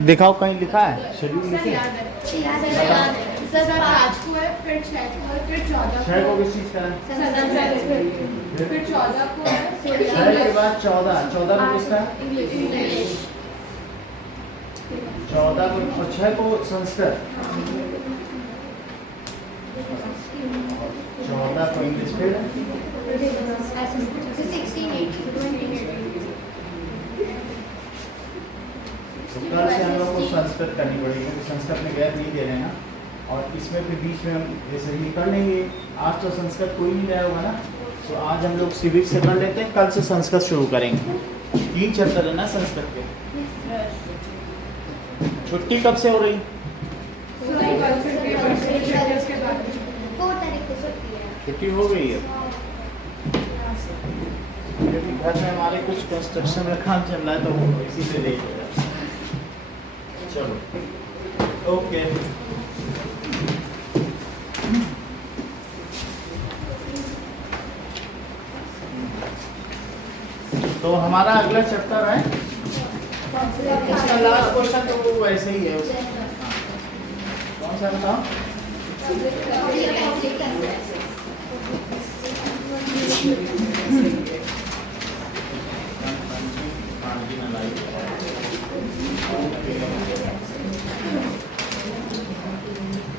दिखाओ कहीं लिखा है शेड्यूल लिखे सर 5 को है, फिर 6 को है, फिर 14 छह को को किस चीज का है फिर 14 को है, छह के बाद 14 को किसका है? इंग्लिश 14 को और 6 को संस्कृत 14 को इंग्लिश फिर 16 18 तो कल से हम लोग को संस्कृत करनी पड़ेगी क्योंकि संस्कृत में गैप नहीं दे रहे हैं ना और इसमें फिर बीच में हम जैसे ही कर लेंगे। आज तो संस्कृत कोई नहीं रहा होगा ना, तो आज हम लोग सिविक से कर लेते हैं, कल से संस्कृत शुरू करेंगे। 3 चैप्टर है ना संस्कृत के। छुट्टी कब से हो रही? 4 तारीख को छुट्टी है। छुट्टी हो गई है क्योंकि घर में हमारे कुछ कंस्ट्रक्शन का काम चल रहा है तो वो इसी से लेट हो रहा है। चलो ओके। तो हमारा अगला चैप्टर है, इसका लास्ट क्वेश्चन तो वो वैसे ही है कौन सा बताओ?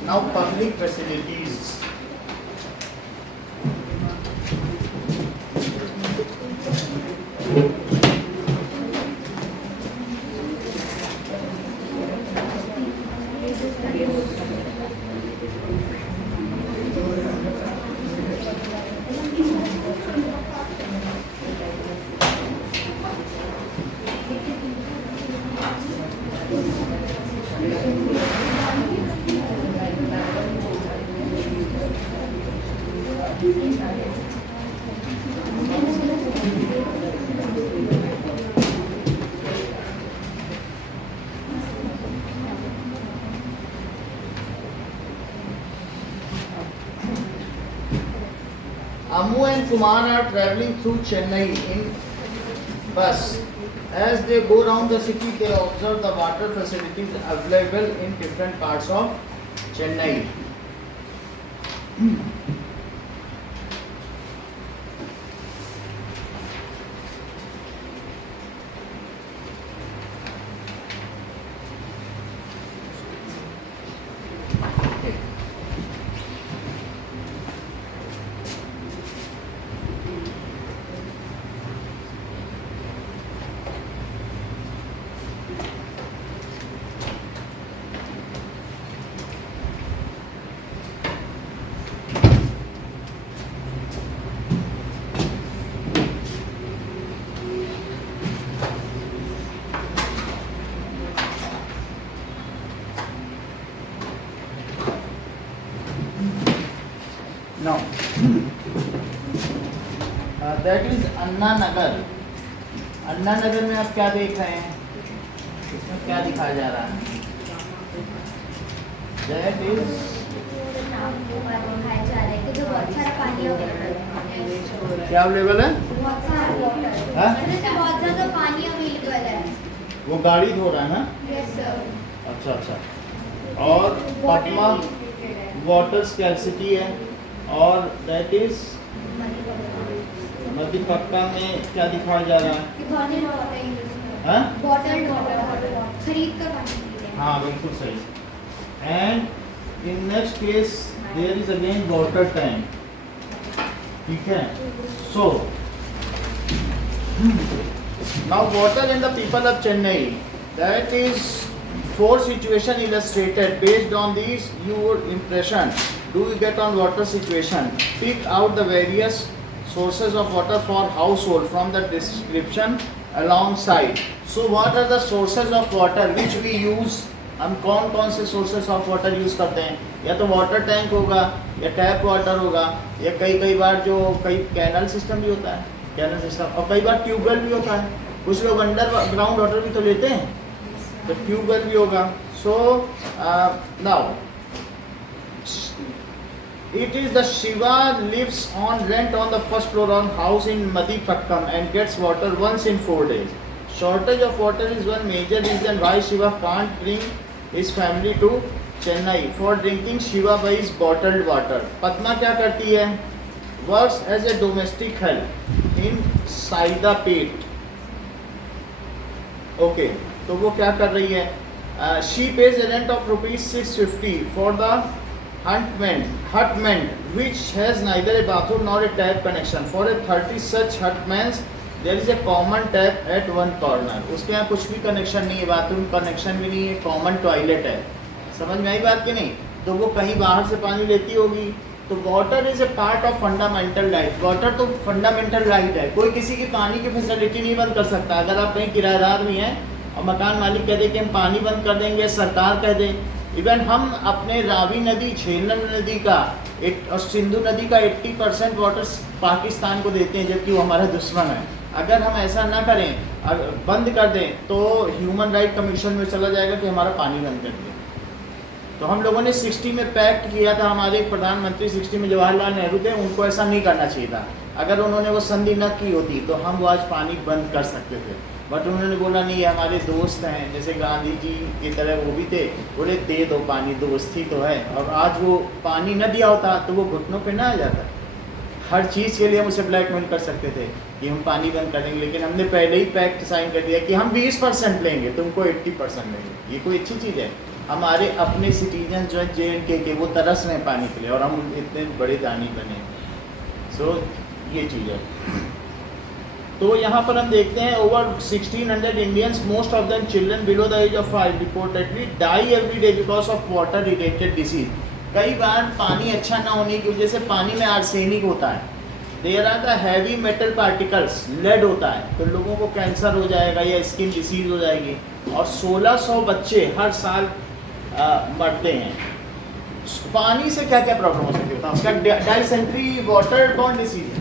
Now public facilities. Amu and Kumar are traveling through Chennai in bus. As they go around the city, they observe the water facilities available in different parts of Chennai. Now, that is अन्ना नगर। अन्ना नगर में आप क्या देख रहे हैं? इसमें क्या दिखाया जा रहा है? That is क्या अवेलेबल है? हाँ? बहुत ज़्यादा पानी अवेलेबल है। वो गाड़ी धो रहा है ना? Yes sir. अच्छा अच्छा। और पटना वाटर स्कैर्सिटी है और दैट इज मध्यपक्का में क्या दिखाया जा रहा है? हाँ? खरीद कर पानी पीते हैं। हाँ बिल्कुल सही। And in next case there is again water tank. ठीक है। So now water and the people of Chennai, that is 4 situation illustrated. Based on these your impression do you get on water situation? Pick out the various sources of water for household from the description alongside. So what are the sources of water which we use? हम कौन कौन से sources of water use करते हैं? या तो water tank होगा या टैप वाटर होगा या कई बार जो कई कैनल सिस्टम भी होता है, कैनल सिस्टम, और कई बार ट्यूबवेल भी होता है। कुछ लोग अंडरग्राउंड वाटर भी तो लेते हैं, तो ट्यूबवेल भी होगा। So now it is the Shiva lives on rent on the first floor on house in Madhipakkam and gets water once in 4 days. Shortage of water is one major reason why Shiva can't bring his family to Chennai. For drinking, Shiva buys bottled water. Padma क्या करती है? Works as a domestic help in Saidapet. Okay, तो वो क्या कर रही है? She pays a rent of rupees 650 for the hutment, which has neither a bathroom nor a tap connection. For a 30 such hutments, there is a common tap at one corner. उसके यहाँ कुछ भी कनेक्शन नहीं है, bathroom connection भी नहीं है, common toilet है. समझ में आई बात कि नहीं? तो वो कहीं बाहर से पानी लेती होगी. तो water is a part of fundamental right. Water तो फंडामेंटल राइट है. कोई किसी की पानी की फैसिलिटी नहीं बंद कर सकता. अगर आप कहीं किराएदार भी हैं और मकान मालिक कह दे कि हम पानी बंद कर देंगे, सरकार कह दे. इवन हम अपने रावी नदी, झेलम नदी का और सिंधु नदी का 80% वाटर पाकिस्तान को देते हैं, जबकि वो हमारा दुश्मन है. अगर हम ऐसा ना करें, बंद कर दें, तो ह्यूमन राइट कमीशन में चला जाएगा कि हमारा पानी बंद कर दें. तो हम लोगों ने 60 में पैक्ट किया था. हमारे प्रधानमंत्री 60 में जवाहरलाल नेहरू थे. उनको ऐसा नहीं करना चाहिए था. अगर उन्होंने वो संधि न की होती तो हम वो आज पानी बंद कर सकते थे. बट उन्होंने बोला नहीं, हमारे दोस्त हैं, जैसे गांधी जी की तरह वो भी थे, बोले दे दो पानी, दोस्ती तो है. और आज वो पानी न दिया होता तो वो घुटनों पे ना आ जाता. हर चीज़ के लिए हम उसे ब्लैकमेल कर सकते थे कि हम पानी बंद कर देंगे. लेकिन हमने पहले ही पैक्ट साइन कर दिया कि हम 20% लेंगे, तुमको 80% लेंगे. ये कोई अच्छी चीज़ है? हमारे अपने सिटीजन जो है JNK के, वो तरस रहे हैं पानी के लिए, और हम इतने बड़े दानी बने. सो ये चीज़ है. तो यहाँ पर हम देखते हैं over 1600 Indians, most of them children below the age of 5, reportedly die every day because of water related disease. कई बार पानी अच्छा ना होने की वजह से पानी में आर्सेनिक होता है. There are the heavy metal particles, lead होता है, तो लोगों को कैंसर हो जाएगा या स्किन डिसीज हो जाएगी. और 1600 बच्चे हर साल मरते हैं. पानी से क्या क्या प्रॉब्लम हो सकती है? उसका डाइसेंट्री वाटर बॉर्न डिसीज है.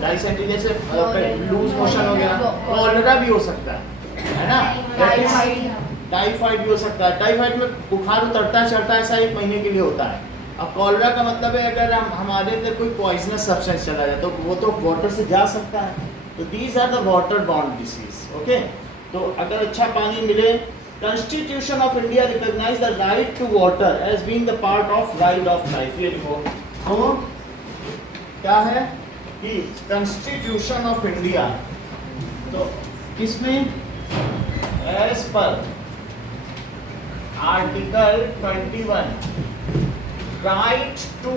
डाइसेंट्री जैसे लूज मोशन हो गया, कॉलरा भी हो सकता है ना. टाइफाइड भी हो सकता है. टाइफाइड में बुखार उतरता चढ़ता ऐसा 1 महीने के लिए होता है. अब कॉलरा का मतलब है अगर हमारे अंदर कोई पॉइजनस सब्सटेंस चला जाए तो वो तो वाटर से जा सकता है. तो these are the water borne disease. Okay, तो अगर अच्छा पानी मिले, Constitution of India recognize the right to water as being the part of right of life. ये देखो, तो क्या है कि Constitution of India, तो किसमें as per Article 21 right to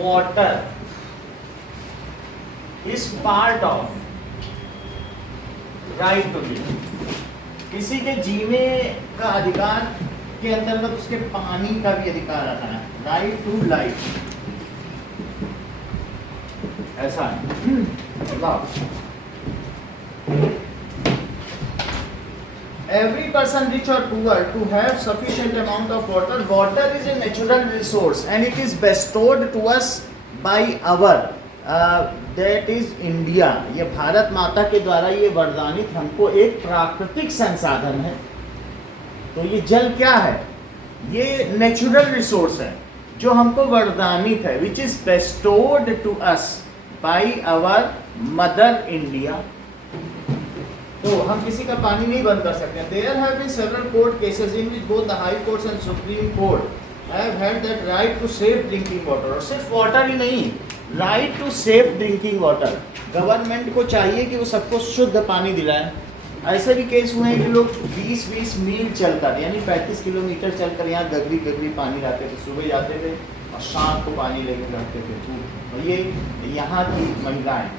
water is part of right to live. किसी के जीने का अधिकार के अंतर्गत उसके पानी का भी अधिकार आता है. राइट टू लाइफ, ऐसा है. Every person, rich or poor, to have sufficient amount of water. Water is a natural resource and it is bestowed to us by our that is India. ये भारत माता के द्वारा ये वरदानित हमको एक प्राकृतिक संसाधन है. तो ये जल क्या है? ये नेचुरल रिसोर्स है जो हमको वरदानित है, which is bestowed to us by our mother India. तो हम किसी का पानी नहीं बंद कर सकते. There have been several court cases in which both the high courts and supreme court have had that right to safe drinking water. और सिर्फ वाटर ही नहीं, right to safe drinking water. Government को चाहिए कि वो सबको शुद्ध पानी दिलाए. ऐसे भी केस हुए हैं कि लोग 20-20 मील चलकर, यानी 35 किलोमीटर चलकर यहाँ गगरी पानी लाते थे. सुबह जाते थे और शाम को पानी लेकर रहते थे. और ये यहाँ की महिलाएं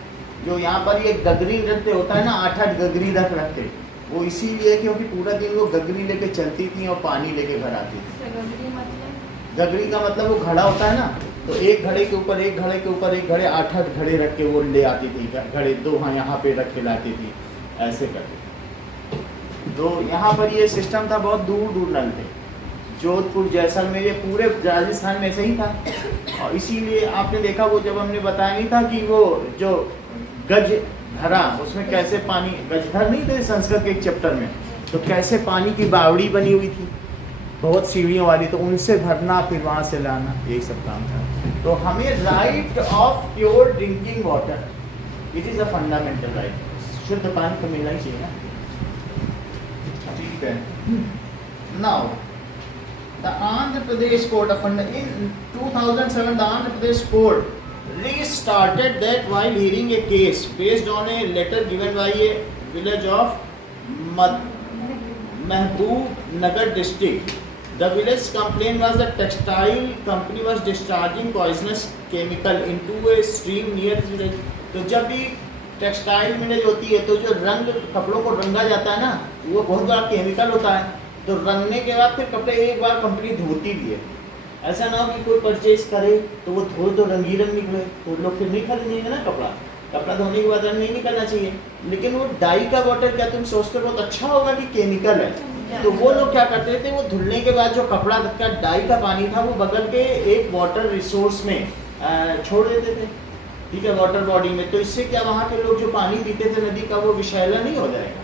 जो यहाँ पर ये गगरी नृत्य होता है ना, 8-8 गगरी रखते, वो इसीलिए क्योंकि पूरा दिन वो गगरी लेके चलती थी और पानी लेके घर आती थी. गगरी का मतलब वो घड़ा होता है ना, तो एक घड़े के ऊपर एक घड़े के ऊपर एक घड़े, 8-8 घड़े रख के वो ले आती थी. घड़े 2 हाँ यहाँ पे रख के लाती थी, ऐसे करते. तो यहाँ पर ये सिस्टम था. बहुत दूर दूर नल थे. जोधपुर, जैसलमेर, ये पूरे राजस्थान में से ही था. और इसीलिए आपने देखा वो जब हमने बताया नहीं था कि वो जो गज धरा, उसमें कैसे पानी, गजधर नहीं थे संस्कृत के एक चैप्टर में, तो कैसे पानी की बावड़ी बनी हुई थी बहुत सीढ़ियों वाली, तो उनसे भरना फिर वहाँ से लाना, यही सब काम था. तो हमें right of pure drinking water, it is a fundamental right. शुद्ध पानी तो मिलना ही चाहिए ना। ठीक है। Now the Andhra Pradesh court of in 2007 the Andhra Pradesh court restarted that while hearing a case based on a letter given by a village of Mehboob Nagar district. The village complaint was that textile company was discharging poisonous chemical into a stream near the village. तो जब भी textile मिलेज होती है तो जो रंग कपड़ों को रंगा जाता है ना, वो बहुत बड़ा केमिकल होता है। तो रंगने के बाद फिर कपड़े एक बार कंपनी धोती भी है। ऐसा ना हो कि कोई परचेज करे तो वो धो तो रंगी रंग निकले, तो लोग फिर नहीं खरीदेंगे ना कपड़ा। कपड़ा धोने के बाद रंग नहीं निकलना चाहिए। लेकिन वो डाई का बॉटल, क्या तुम सोचते हो बहुत अच्छा होगा कि केमिकल है? तो वो लोग क्या करते थे, वो धुलने के बाद जो कपड़ा का डाई का पानी था वो बगल के एक वाटर रिसोर्स में छोड़ देते थे, ठीक है, वाटर बॉडी में। तो इससे क्या वहाँ के लोग जो पानी पीते थे नदी का, वो विषैला नहीं हो जाएगा।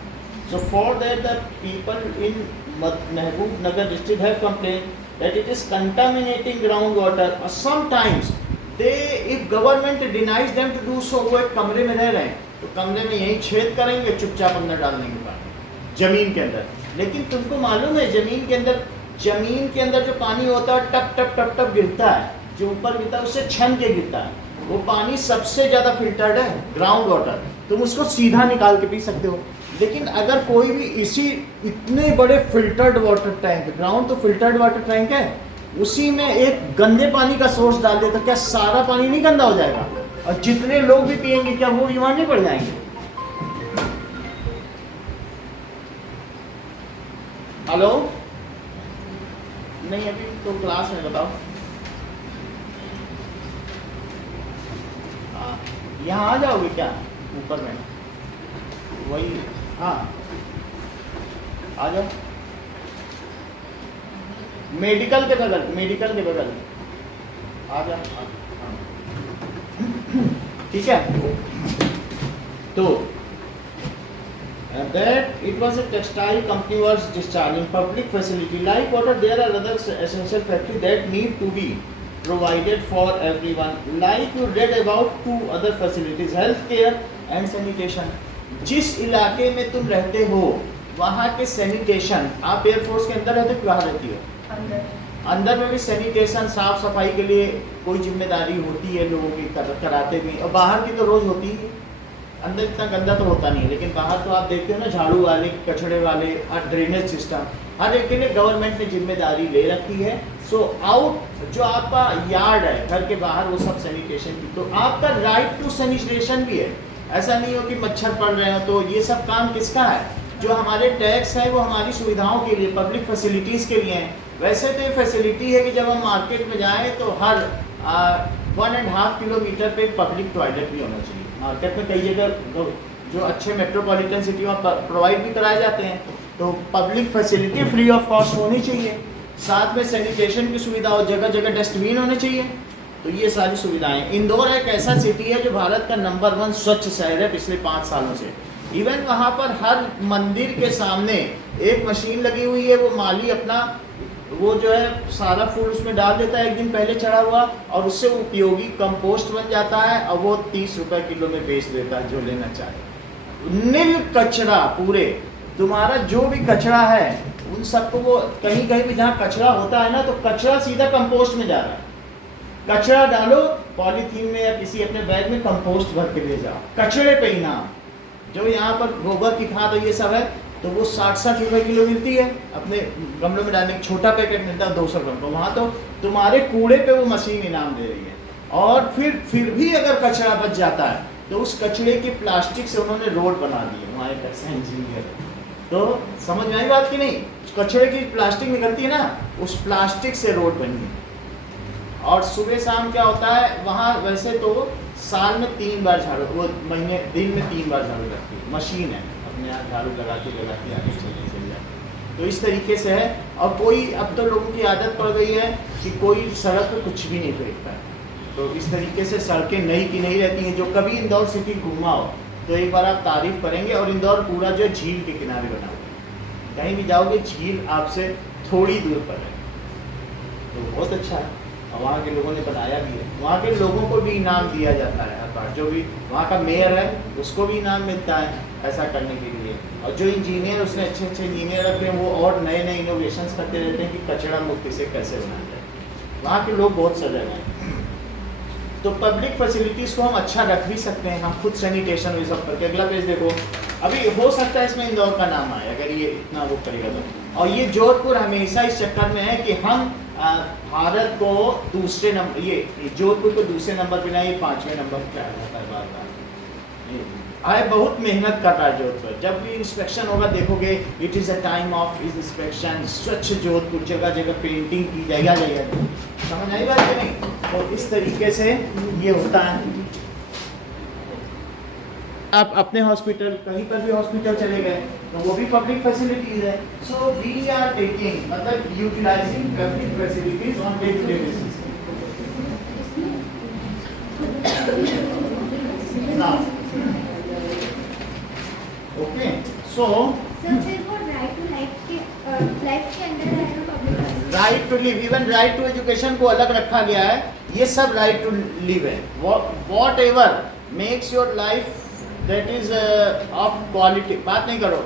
So for that the people in Mahbubnagar district have complain that it is contaminating groundwater or sometimes they if government denies them to do so, वो एक कमरे में रह रहे हैं तो कमरे में यही छेद करेंगे, चुपचाप अंदर डाल देंगे पानी जमीन के अंदर। लेकिन तुमको मालूम है जमीन के अंदर जो पानी होता है टप टप टप टप गिरता है, जो ऊपर गिरता है उससे छन के गिरता है, वो पानी सबसे ज्यादा फिल्टर्ड है ग्राउंड वाटर। तुम उसको सीधा निकाल के पी सकते हो। लेकिन अगर कोई भी इतने बड़े फिल्टर्ड वाटर टैंक, ग्राउंड तो फिल्टर्ड वाटर टैंक है, उसी में एक गंदे पानी का सोर्स डाल दे तो क्या सारा पानी नहीं गंदा हो जाएगा? और जितने लोग भी पिएंगे क्या वो बीमार नहीं पड़ जाएंगे? हेलो, नहीं अभी तो क्लास में बताओ। यहाँ आ जाओगे क्या ऊपर में? वही, हाँ आ जाओ। मेडिकल के बगल आ जाओ। ठीक है। तो that it was a textile company was discharging public facility like water. There are other essential factories that need to be provided for everyone. Like you read about two other facilities, healthcare and sanitation. जिस इलाके में तुम रहते हो वहाँ के sanitation, आप air force के अंदर रहते हो कि बाहर रहती हो? अंदर में भी सैनिटेशन, साफ सफाई के लिए कोई जिम्मेदारी होती है लोगों की, कराते भी। और बाहर की तो रोज होती है। अंदर इतना गंदा तो होता नहीं, लेकिन बाहर तो आप देखते हो ना, झाड़ू वाले, कचड़े वाले और ड्रेनेज सिस्टम, हर एक के लिए गवर्नमेंट ने जिम्मेदारी ले रखी है। सो आउट जो आपका यार्ड है घर के बाहर, वो सब सैनिटेशन की। तो आपका राइट टू सैनिटेशन भी है। ऐसा नहीं हो कि मच्छर पड़ रहे हो। तो ये सब काम किसका है? जो हमारे टैक्स है वो हमारी सुविधाओं के लिए, पब्लिक फैसिलिटीज़ के लिए हैं। वैसे तो ये फैसिलिटी है कि जब हम मार्केट में जाएं तो हर 1.5 किलोमीटर पे पब्लिक टॉयलेट भी होना चाहिए। मार्केट में कई जगह जो अच्छे मेट्रोपॉलिटन सिटी में प्रोवाइड भी कराए जाते हैं। तो public facility free of cost होनी चाहिए। साथ में सैनिटेशन की सुविधा हो, जगह जगह डस्टबिन होने चाहिए। तो ये सारी सुविधाएं। इंदौर एक ऐसा सिटी है जो भारत का नंबर 1 स्वच्छ शहर है पिछले 5 सालों से। इवन वहाँ पर हर मंदिर के सामने एक मशीन लगी हुई है। वो माली अपना वो जो है सारा फूल उसमें डाल देता है एक दिन पहले चढ़ा हुआ, और उससे उपयोगी कंपोस्ट बन जाता है और वो 30 रुपए किलो में बेच देता है जो लेना चाहे। नील कचरा, पूरे तुम्हारा जो भी कचरा है उन सबको वो कहीं कहीं भी जहाँ कचरा होता है ना, तो कचरा सीधा कंपोस्ट में जा रहा है। कचरा डालो पॉलीथीन में या किसी अपने बैग में, कंपोस्ट भर के ले जाओ। कचरे पे ही ना, जो यहाँ पर गोबर की खाद और ये सब है तो वो 60-60 रुपए किलो मिलती है। अपने गमलों में डालने एक छोटा पैकेट मिलता है 200 ग्राम का। वहाँ तो तुम्हारे कूड़े पे वो मशीन इनाम दे रही है। और फिर भी अगर कचरा बच जाता है तो उस कचरे के प्लास्टिक से उन्होंने रोड बना दी है। वहाँ एक ऐसा इंजीनियर, तो समझ में आई बात कि नहीं? कचरे की प्लास्टिक निकलती है ना, उस प्लास्टिक से रोड बनी है। और सुबह शाम क्या होता है वहाँ, वैसे तो साल में 3 बार झाड़ू, वो महीने दिन में 3 बार झाड़ू लगती है। मशीन है, अपने यहाँ झाड़ू लगाती आगे चल जाए। तो इस तरीके से है। और कोई, अब तो लोगों की आदत पड़ गई है कि कोई सड़क पर कुछ भी नहीं फेंकता है। तो इस तरीके से सड़कें नई की नहीं रहती हैं। जो कभी इंदौर सिटी घूमा हो तो एक बार आप तारीफ करेंगे। और इंदौर पूरा जो झील के किनारे बना हुआ है, कहीं भी जाओगे झील आपसे थोड़ी दूर पर है, तो बहुत अच्छा है। और वहाँ के लोगों ने बनाया भी है। वहाँ के लोगों को भी इनाम दिया जाता है हर बार। जो भी वहाँ का मेयर है उसको भी इनाम मिलता है। ऐसा करने के लिए। और जो इंजीनियर उसने अच्छे अच्छे इंजीनियर रखे हैं वो और नए नए इनोवेशंस करते रहते हैं कि कचरा मुक्त इसे कैसे बनाया जाए। वहाँ के लोग बहुत सजग हैं। तो पब्लिक फैसिलिटीज़ को हम अच्छा रख भी सकते हैं, हम खुद सैनिटेशन ये सब करके। अगला पेज देखो, अभी हो सकता है इसमें इंदौर का नाम आए अगर ये इतना वो करेगा तो। और ये जोधपुर हमेशा इस चक्कर में है कि हम भारत को दूसरे नंबर, ये जोधपुर को दूसरे पर बिना ये 5वें नंबर पे आ जाता है बार बार। आए बहुत मेहनत कर रहा है जोधपुर। जब भी इंस्पेक्शन होगा देखोगे it is a time of inspection, स्वच्छ जोधपुर, जगह जगह पेंटिंग की जाएगा। समझ आई बात कि नहीं? तो इस तरीके से ये होता है। आप अपने हॉस्पिटल कहीं पर भी हॉस्पिटल चले गए तो वो भी पब्लिक फैसिलिटीज है। सो वी आर टेकिंग मतलब utilizing public facilities on day to day basis. Now okay, so sir फिर वो राइट टू लाइफ के अंदर है ना public right to live, even right to education को अलग रखा गया है। ये सब राइट टू लिव है। Whatever makes your life that is of quality, बात नहीं करो,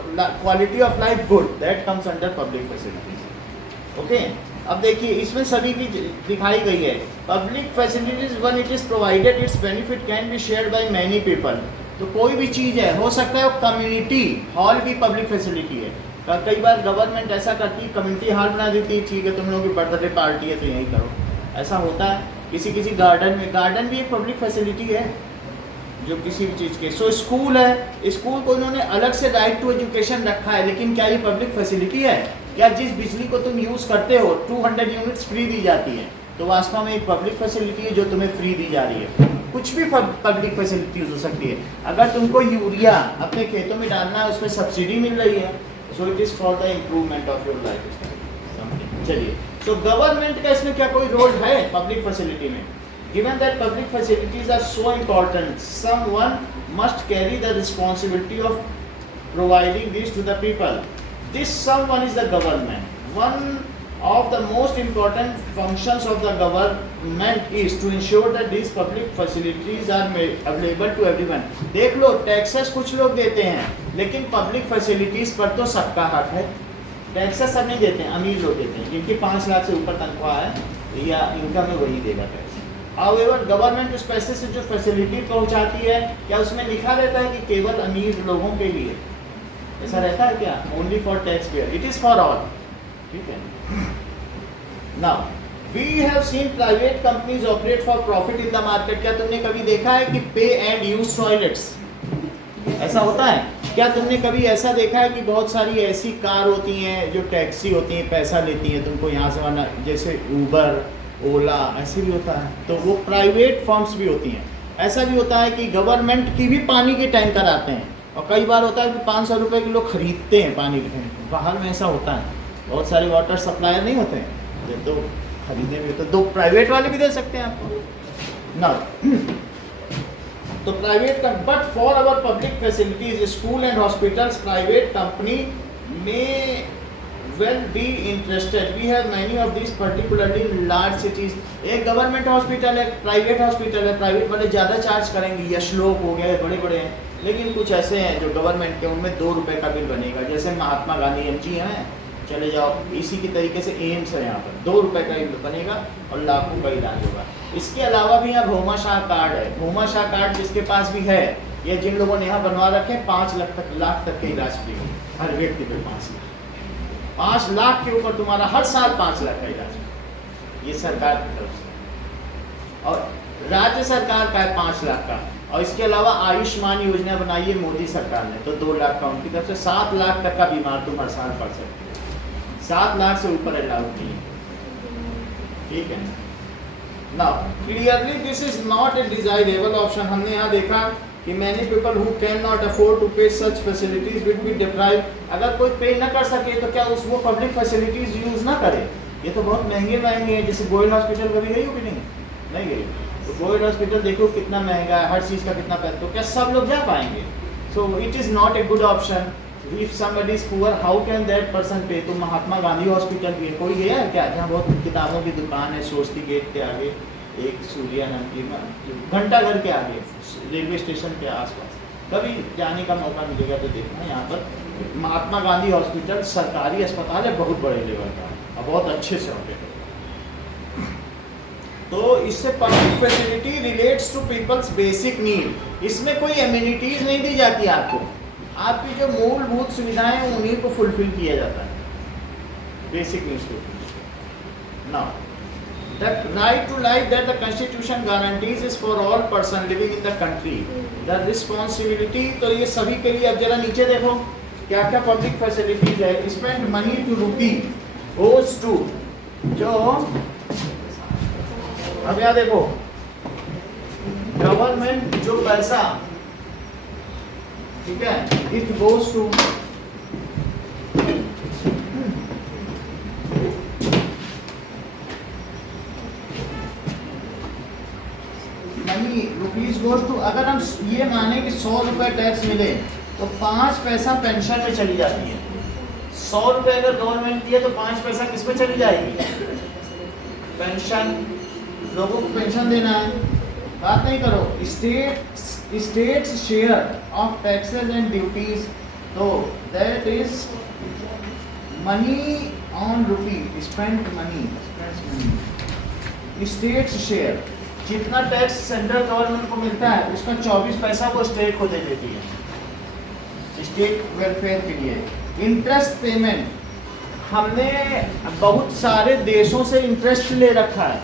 quality of life good, that comes under public facilities. Okay, अब देखिए इसमें सभी की दिखाई गई है। Public facilities one it is provided it's benefit can be shared by many people. तो कोई भी चीज़ है, हो सकता है वो कम्युनिटी हॉल भी पब्लिक फैसिलिटी है। कई बार गवर्नमेंट ऐसा करती है, कम्युनिटी हॉल बना देती है, ठीक है तुम लोगों की बर्थडे पार्टी है तो यही करो, ऐसा होता है। किसी गार्डन में, गार्डन भी एक पब्लिक फैसिलिटी है जो किसी भी चीज़ के। सो स्कूल है, स्कूल को इन्होंने अलग से राइट टू एजुकेशन रखा है, लेकिन क्या ये पब्लिक फैसिलिटी है? क्या जिस बिजली को तुम यूज़ करते हो 200 यूनिट्स फ्री दी जाती है, तो वास्तव में एक पब्लिक फैसिलिटी है जो तुम्हें फ्री दी जा रही है। कुछ भी पब्लिक फैसिलिटीज हो सकती है। अगर तुमको यूरिया अपने खेतों में डालना है, उसमें सब्सिडी मिल रही है, so it is for the improvement of your life style. चलिए, तो गवर्नमेंट का इसमें क्या कोई रोल है पब्लिक फैसिलिटी में? Given that public facilities are so important, someone must carry the responsibility of providing these to the people. This someone is the government. One of the most important functions of the government is to ensure that these public facilities are available to everyone. देख लो, taxes कुछ लोग देते हैं, लेकिन public facilities पर तो सबका हक है। टैक्सेस सब नहीं देते हैं, अमीर लोग देते हैं, जिनकी 5 लाख से ऊपर तनख्वाह है या इनकम है वही देगा टैक्स। हाउएवर गवर्नमेंट उस पैसे से जो फैसिलिटी पहुंचाती है, क्या उसमें लिखा रहता है कि केवल अमीर लोगों के लिए? ऐसा रहता है क्या? Only for tax payer, it is for all. ठीक है। Now we have seen private companies operate for profit in the market. क्या तुमने कभी देखा है कि पे एंड यूज टॉयलेट्स ऐसा होता है? क्या तुमने कभी ऐसा देखा है कि बहुत सारी ऐसी कार होती हैं जो टैक्सी होती हैं, पैसा लेती हैं तुमको यहाँ से वहाँ, जैसे ऊबर, ओला, ऐसे भी होता है। तो वो प्राइवेट फर्म्स भी होती हैं। ऐसा भी होता है कि गवर्नमेंट की भी पानी के टैंकर आते हैं, और कई बार होता है कि 500 रुपये के लोग खरीदते हैं पानी के टैंकर। बाहर में ऐसा होता है, बहुत सारे वाटर सप्लायर नहीं होते हैं, ये तो खरीदे भी होते, तो प्राइवेट वाले भी दे सकते हैं आपको ना। तो प्राइवेट का, but for our public facilities, school and hospitals, private company में will be interested. We have many of these particularly in large cities. एक गवर्नमेंट हॉस्पिटल है, प्राइवेट हॉस्पिटल है, प्राइवेट वाले ज़्यादा चार्ज करेंगे, यशलोक हो गए, बड़े बड़े हैं, लेकिन कुछ ऐसे हैं जो गवर्नमेंट के, उनमें 2 रुपये का बिल बनेगा। जैसे महात्मा गांधी एमजी हैं, चले जाओ, इसी की तरीके से एम्स है, यहाँ पर 2 रुपये का बिल बनेगा और लाखों का इलाज होगा। इसके अलावा भी यहाँ भूमाशाह कार्ड है। भूमाशाह कार्ड जिसके पास भी है, ये जिन लोगों ने यहाँ बनवा रखे, 5 लाख तक के इलाज फ्री हो, हर व्यक्ति पे 5 लाख के ऊपर तुम्हारा हर साल 5 लाख का इलाज, ये सरकार की तरफ से। और राज्य सरकार का है 5 लाख का, और इसके अलावा आयुष्मान योजना बनाई है मोदी सरकार ने, तो 2 लाख का उनकी तरफ से। 7 लाख तक का बीमार तुम हर साल पड़ सकते हो, 7 लाख से ऊपर अलाउड नहीं है। ठीक है। Now clearly this is not a desirable option. हमने यहाँ देखा कि many people who cannot afford to pay such facilities will be deprived. अगर कोई पे ना कर सके तो क्या उस वो पब्लिक फैसिलिटीज यूज ना करे? ये तो बहुत महंगे हैं। जैसे गोयल हॉस्पिटल कभी गई हो कि नहीं गई? तो गोयल हॉस्पिटल देखो कितना महंगा है, हर चीज़ का कितना पैसा, तो क्या सब लोग जा पाएंगे? So it is not a good option. If somebody is poor, how can that person पे? तो महात्मा गांधी हॉस्पिटल भी है, कोई गया है क्या? जहाँ बहुत किताबों की दुकान है, सोस्ती गेट के आगे, एक सूर्या नमकीन, घंटा घर के आगे, रेलवे स्टेशन के आसपास, कभी जाने का मौका मिलेगा तो देखना, यहाँ पर महात्मा गांधी हॉस्पिटल सरकारी अस्पताल है, बहुत बड़े लेवल का और बहुत अच्छे से ऑपरेट होता है। तो इससे public facility relates to people's basic need, इसमें कोई एम्यूनिटीज नहीं दी जाती आपको, आपकी जो मूलभूत सुविधाएं हैं उन्हीं को फुलफिल किया जाता है, बेसिक नीड्स को। Now the right to life that the constitution guarantees is for all person living in the country, the responsibility, तो ये सभी के लिए। अब जरा नीचे देखो क्या क्या पब्लिक फैसिलिटीज है। स्पेंड मनी टू रूपी goes to, जो अब यहाँ देखो गवर्नमेंट जो पैसा, ठीक है, it goes to money rupees goes to, अगर हम ये माने कि 100 रुपए टैक्स मिले तो 5 पैसा पेंशन में चली जाती है। 100 रुपए अगर गवर्नमेंट दिए तो 5 पैसा किस में चली जाएगी? पेंशन, लोगों को पेंशन देना है, बात नहीं करो। States share of taxes and duties, तो दैट इज मनी ऑन रूपी, स्पेंट मनी। स्टेट्स शेयर, जितना टैक्स सेंट्रल गवर्नमेंट को मिलता है उसका 24 पैसा वो स्टेट को दे देती है स्टेट वेलफेयर के लिए। इंटरेस्ट पेमेंट, हमने बहुत सारे देशों से इंटरेस्ट ले रखा है,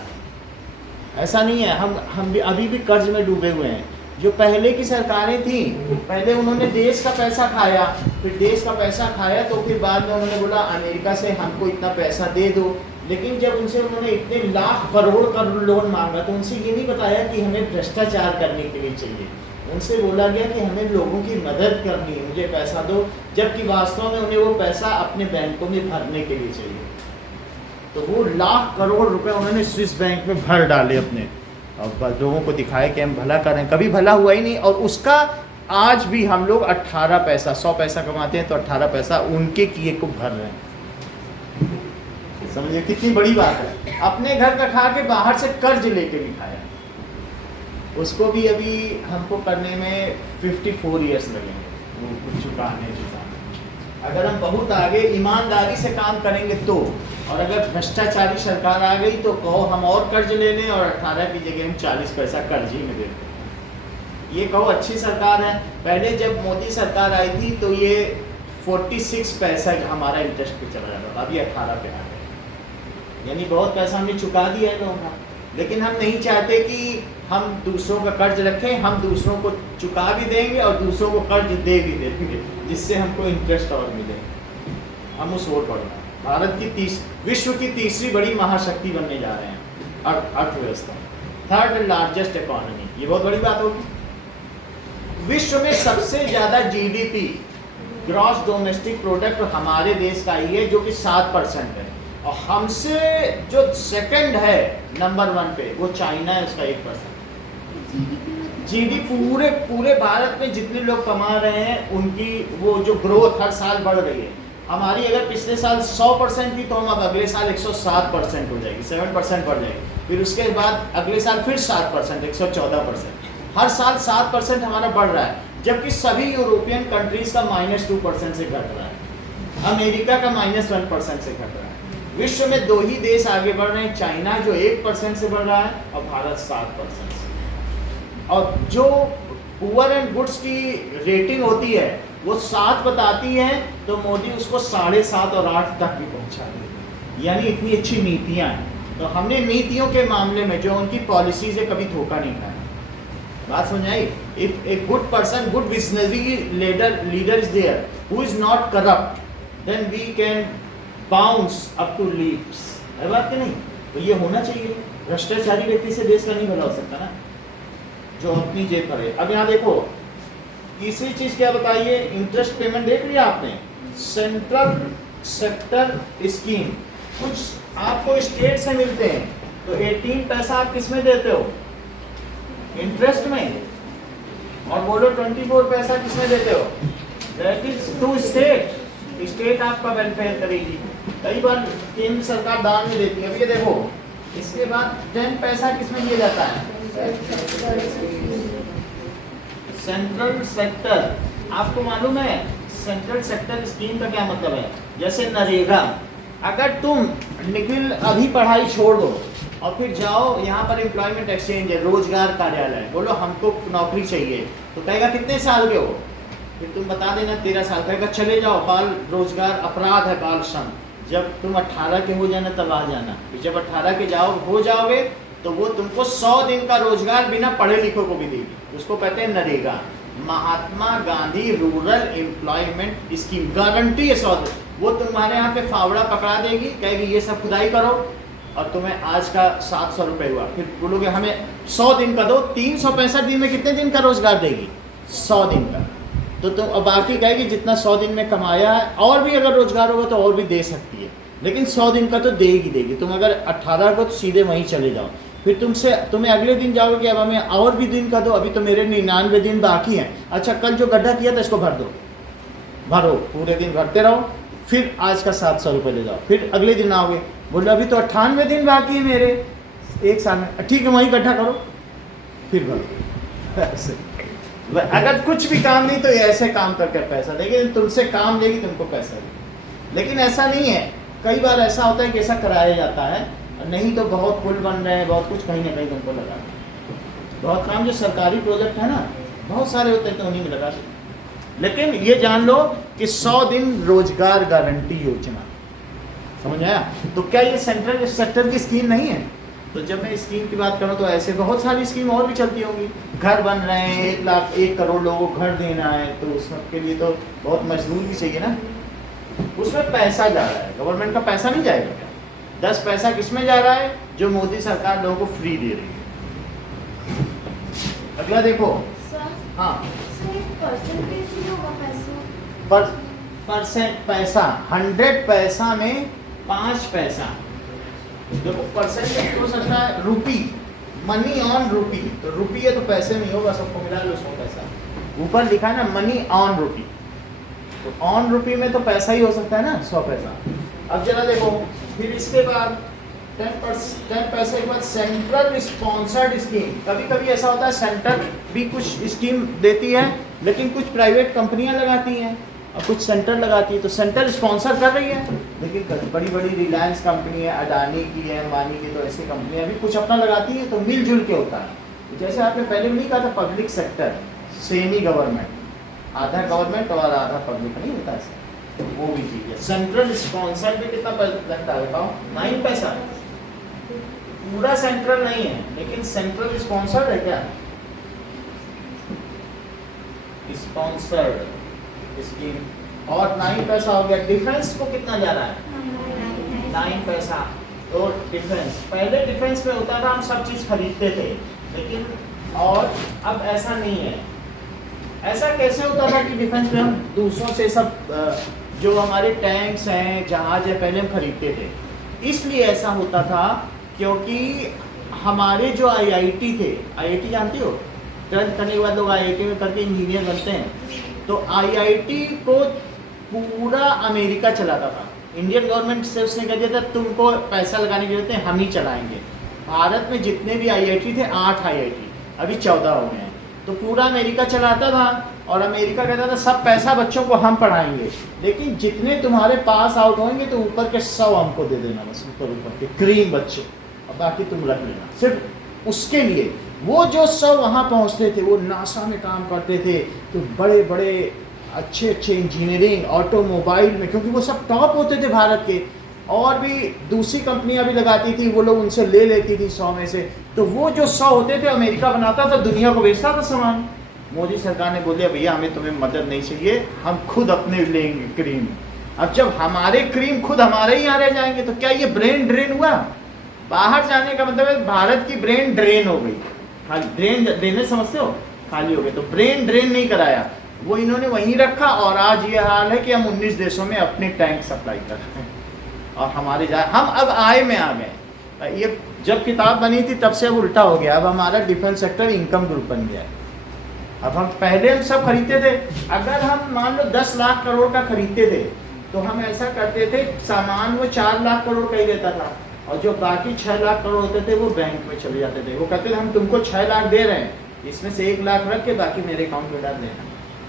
ऐसा नहीं है हम भी अभी भी कर्ज में डूबे हुए हैं। जो पहले की सरकारें थी, पहले उन्होंने देश का पैसा खाया, फिर देश का पैसा खाया तो फिर बाद में उन्होंने बोला अमेरिका से हमको इतना पैसा दे दो, लेकिन जब उनसे उन्होंने इतने लाख करोड़ का लोन मांगा तो उनसे ये नहीं बताया कि हमें भ्रष्टाचार करने के लिए चाहिए, उनसे बोला गया कि हमें लोगों की मदद करनी है, मुझे पैसा दो, जबकि वास्तव में उन्हें वो पैसा अपने बैंकों में भरने के लिए चाहिए। तो वो लाख करोड़ रुपए उन्होंने स्विस बैंक में भर डाले अपने, और लोगों को दिखाया कि हम भला कर रहे हैं, कभी भला हुआ ही नहीं। और उसका आज भी हम लोग 18 पैसा, 100 पैसा कमाते हैं तो 18 पैसा उनके किए को भर रहे हैं। समझिए कितनी बड़ी बात है। अपने घर का खा के बाहर से कर्ज लेके भी खाया, उसको भी अभी हमको करने में 54 ईयर्स लगेंगे वो चुकाने। अगर हम बहुत आगे ईमानदारी से काम करेंगे तो, और अगर भ्रष्टाचारी सरकार आ गई तो कहो हम और कर्ज ले लें और 18 की जगह हम 40 पैसा कर्ज ही में देते। ये कहो अच्छी सरकार है। पहले जब मोदी सरकार आई थी तो ये 46 पैसा हमारा इंटरेस्ट पे चला जाता था, अभी 18 पे आ गया, यानी बहुत पैसा हमने चुका दिया है लोगों का। लेकिन हम नहीं चाहते कि हम दूसरों का कर्ज रखें, हम दूसरों को चुका भी देंगे और दूसरों को कर्ज दे भी देंगे, जिससे हमको इंटरेस्ट और मिले। हम उस ओर बढ़ रहे हैं। भारत की विश्व की तीसरी बड़ी महाशक्ति बनने जा रहे हैं अर्थव्यवस्था, थर्ड लार्जेस्ट इकोनॉमी। ये बहुत बड़ी बात होगी। विश्व में सबसे ज्यादा जीडीपी, ग्रॉस डोमेस्टिक प्रोडक्ट, हमारे देश का ही है जो कि 7% है, और हमसे जो सेकंड है नंबर 1 पे वो चाइना है, उसका 1%। जीडीपी पूरे भारत में जितने लोग कमा रहे हैं उनकी वो जो ग्रोथ हर साल बढ़ रही है। हमारी अगर पिछले साल 100% थी तो हम अब अगले साल 107% हो जाएगी, 7% बढ़ जाएगी, फिर उसके बाद अगले साल फिर 7%, 114%। हर साल 7% हमारा बढ़ रहा है, जबकि सभी यूरोपियन कंट्रीज का -2% से घट रहा है, अमेरिका का -1% से घट रहा है। विश्व में 2 ही देश आगे बढ़ रहे हैं, चाइना जो 1% से बढ़ रहा है और भारत 7% से। और जो पुअर एंड गुड्स की रेटिंग होती है वो 7 बताती है तो मोदी उसको 7.5 और 8 तक भी पहुंचा देती, यानी इतनी अच्छी नीतियां हैं। तो हमने नीतियों के मामले में जो उनकी पॉलिसी से कभी धोखा नहीं खाया। बात समझ आई? If a good person, good visionary leader is there who is not corrupt, then we can bounce up to leaps, है बात कि नहीं? तो ये होना चाहिए। भ्रष्टाचारी व्यक्ति से देश का नहीं भला हो सकता ना, जो अपनी जेब भरे। अब यहाँ देखो तीसरी चीज क्या बताइए, इंटरेस्ट पेमेंट देख लिया आपने। सेंट्रल सेक्टर स्कीम, कुछ आपको स्टेट से मिलते हैं तो 18 पैसा आप किस में देते हो? इंटरेस्ट में। और बोलो 24 पैसा किस में देते हो? That is to state. State आपका वेलफेयर करेगी। कई बार केंद्र सरकार दान में देती है। अब ये देखो, इसके बाद 10 पैसा किस में दिया जाता है? सेंट्रल सेक्टर, आपको मालूम है सेंट्रल सेक्टर स्कीम का क्या मतलब है? जैसे नरेगा, अगर तुम निखिल अभी पढ़ाई छोड़ दो और फिर जाओ यहाँ पर एम्प्लॉयमेंट एक्सचेंज है, रोजगार कार्यालय, बोलो हमको नौकरी चाहिए, तो कहेगा कितने साल के हो, फिर तुम बता देना 13 साल, कहेगा चले जाओ, बाल रोजगार अपराध है, बाल श्रम, जब तुम 18 के हो जाना तब आ जाना, फिर जब 18 के हो जाओगे तो वो तुमको 100 दिन का रोजगार बिना पढ़े लिखे को भी देगी, उसको कहते हैं NREGA, Mahatma Gandhi rural employment scheme, guarantee है 100 दिन। वो तुम्हारे यहाँ पे फावड़ा पकड़ा देगी, कहेगी ये सब खुदाई करो और तुम्हें आज का 700 रुपये हुआ, फिर बोलोगे हमें 100 दिन का दो, 365 दिन में कितने दिन का रोजगार देगी? 100 दिन का। तो तुम अब बाकी कहेगी जितना 100 दिन में कमाया है, और भी अगर रोजगार होगा तो और भी दे सकती है, लेकिन 100 दिन का तो देगी। तुम अगर 18 को तो सीधे वहीं चले जाओ, फिर तुम्हें अगले दिन जाओगे कि अब हमें और भी दिन का दो, अभी तो मेरे 99 दिन बाकी हैं, अच्छा कल जो गड्ढा किया था इसको भर दो, भरो, पूरे दिन भरते रहो, फिर आज का 700 रुपये ले जाओ, फिर अगले दिन आओगे, बोले अभी तो 98 दिन बाकी है मेरे एक साल में, ठीक है वहीं गड्ढा करो, फिर भरो। ऐसे अगर कुछ भी काम नहीं तो ये ऐसे काम करके पैसा देगी, तुमसे काम लेगी तुमको पैसा देगी। लेकिन ऐसा नहीं है, कई बार ऐसा होता है कि ऐसा कराया जाता है, नहीं तो बहुत पुल बन रहे हैं, बहुत कुछ कहीं ना कहीं तुमको लगा, बहुत काम जो सरकारी प्रोजेक्ट है ना बहुत सारे होते हैं तो उन्हीं में लगा। लेकिन ये जान लो कि 100 दिन रोजगार गारंटी योजना, समझ आया? तो क्या ये सेंट्रल सेक्टर की स्कीम नहीं है? तो जब मैं स्कीम की बात करूँ तो ऐसे बहुत सारी स्कीम और भी चलती होंगी, घर बन रहे हैं, 1 करोड़ लोगों को घर देना है, तो उसके लिए तो बहुत मजदूर भी चाहिए ना, उसमें पैसा जा रहा है, गवर्नमेंट का पैसा नहीं जाएगा क्या? 10 पैसा किस में जा रहा है? जो मोदी सरकार लोगों को फ्री दे रही है। अगला देखो, हाँ परसेंटेज नहीं होगा पैसा, परसेंट पैसा, 100 पैसा में 5 पैसा, देखो परसेंटेज हो सकता है रुपी, मनी ऑन रुपी, तो रुपी है तो पैसे नहीं होगा, सबको मिला लो 100 पैसा, ऊपर लिखा है ना मनी ऑन रुपी, तो ऑन रुपी में तो पैसा ही हो सकता है ना 100 पैसा। अब जरा देखो, फिर इसके बाद 10 पैसे के बाद सेंट्रल स्पॉन्सर्ड स्कीम, कभी कभी ऐसा होता है सेंटर भी कुछ स्कीम देती है, लेकिन कुछ प्राइवेट कंपनियां लगाती हैं और कुछ सेंटर लगाती है, तो सेंटर स्पॉन्सर कर रही है, लेकिन बड़ी बड़ी रिलायंस कंपनी है, अडानी की है, अंबानी की, तो ऐसी कंपनियां भी कुछ अपना लगाती हैं, तो मिलजुल के होता है। जैसे आपने पहले भी नहीं कहा था पब्लिक सेक्टर सेमी गवर्नमेंट, आधा गवर्नमेंट और आधा पब्लिक, नहीं होता ऐसा, तो वो भी चीज़ है। सेंट्रल स्पॉन्सर पे कितना लगता है बताओ? 9 पैसा, पूरा सेंट्रल नहीं है लेकिन सेंट्रल स्पॉन्सर्ड है क्या? स्पॉन्सर्ड स्कीम, और 9 पैसा हो गया। डिफेंस को कितना जा रहा है? 9 पैसा। तो डिफेंस, पहले डिफेंस में होता था हम सब चीज़ खरीदते थे, लेकिन और अब ऐसा नहीं है। ऐसा कैसे होता था कि डिफेंस में हम दूसरों से सब जो हमारे टैंक्स हैं, जहाज है, पहले हम खरीदते थे। इसलिए ऐसा होता था क्योंकि हमारे जो आईआईटी थे, आईआईटी जानती हो, 12th करने के बाद लोग आईआईटी में करके इंजीनियर बनते हैं, तो आईआईटी को पूरा अमेरिका चलाता था। इंडियन गवर्नमेंट से उसने कह दिया था तुमको पैसा लगाने की जरूरत है, हम ही चलाएंगे। भारत में जितने भी आईआईटी थे, 8 आईआईटी, अभी 14 हो गए हैं, तो पूरा अमेरिका चलाता था और अमेरिका कहता था सब पैसा बच्चों को हम पढ़ाएंगे, लेकिन जितने तुम्हारे पास आउट होंगे तो ऊपर के 100 हमको दे देना, बस ऊपर के क्रीम बच्चे, और बाकी तुम रख लेना। सिर्फ उसके लिए वो जो 100 वहाँ पहुँचते थे, वो नासा में काम करते थे, तो बड़े बड़े अच्छे अच्छे इंजीनियरिंग, ऑटोमोबाइल में, क्योंकि वो सब टॉप होते थे भारत के, और भी दूसरी कंपनियां भी लगाती थी, वो लोग उनसे ले लेती थी 100 में से, तो वो जो 100 होते थे अमेरिका बनाता था, दुनिया को बेचता था सामान। मोदी सरकार ने बोल दिया भैया हमें तुम्हें मदद नहीं चाहिए, हम खुद अपने लेंगे क्रीम। अब जब हमारे क्रीम खुद हमारे ही यहाँ रह जाएंगे तो क्या ये ब्रेन ड्रेन हुआ? बाहर जाने का मतलब है भारत की ब्रेन ड्रेन हो गई, खाली ड्रेन ड्रेनेज समझते हो, खाली हो गए। तो ब्रेन ड्रेन नहीं कराया, वो इन्होंने वहीं रखा, और आज ये हाल है कि हम 19 देशों में अपने टैंक सप्लाई कर रहे हैं, और हमारे हम अब आय में आ गए। ये जब किताब बनी थी तब से अब उल्टा हो गया, अब हमारा डिफेंस सेक्टर इनकम ग्रुप बन गया है। अब हम पहले हम सब खरीदते थे, अगर हम मान लो 10 लाख करोड़ का खरीदते थे तो हम ऐसा करते थे, सामान वो 4 लाख करोड़ का ही देता था, और जो बाकी 6 लाख करोड़ होते थे वो बैंक में चले जाते थे। वो कहते थे हम तुमको 6 लाख दे रहे हैं, इसमें से 1 लाख रख के बाकी मेरे अकाउंट में डाल देना,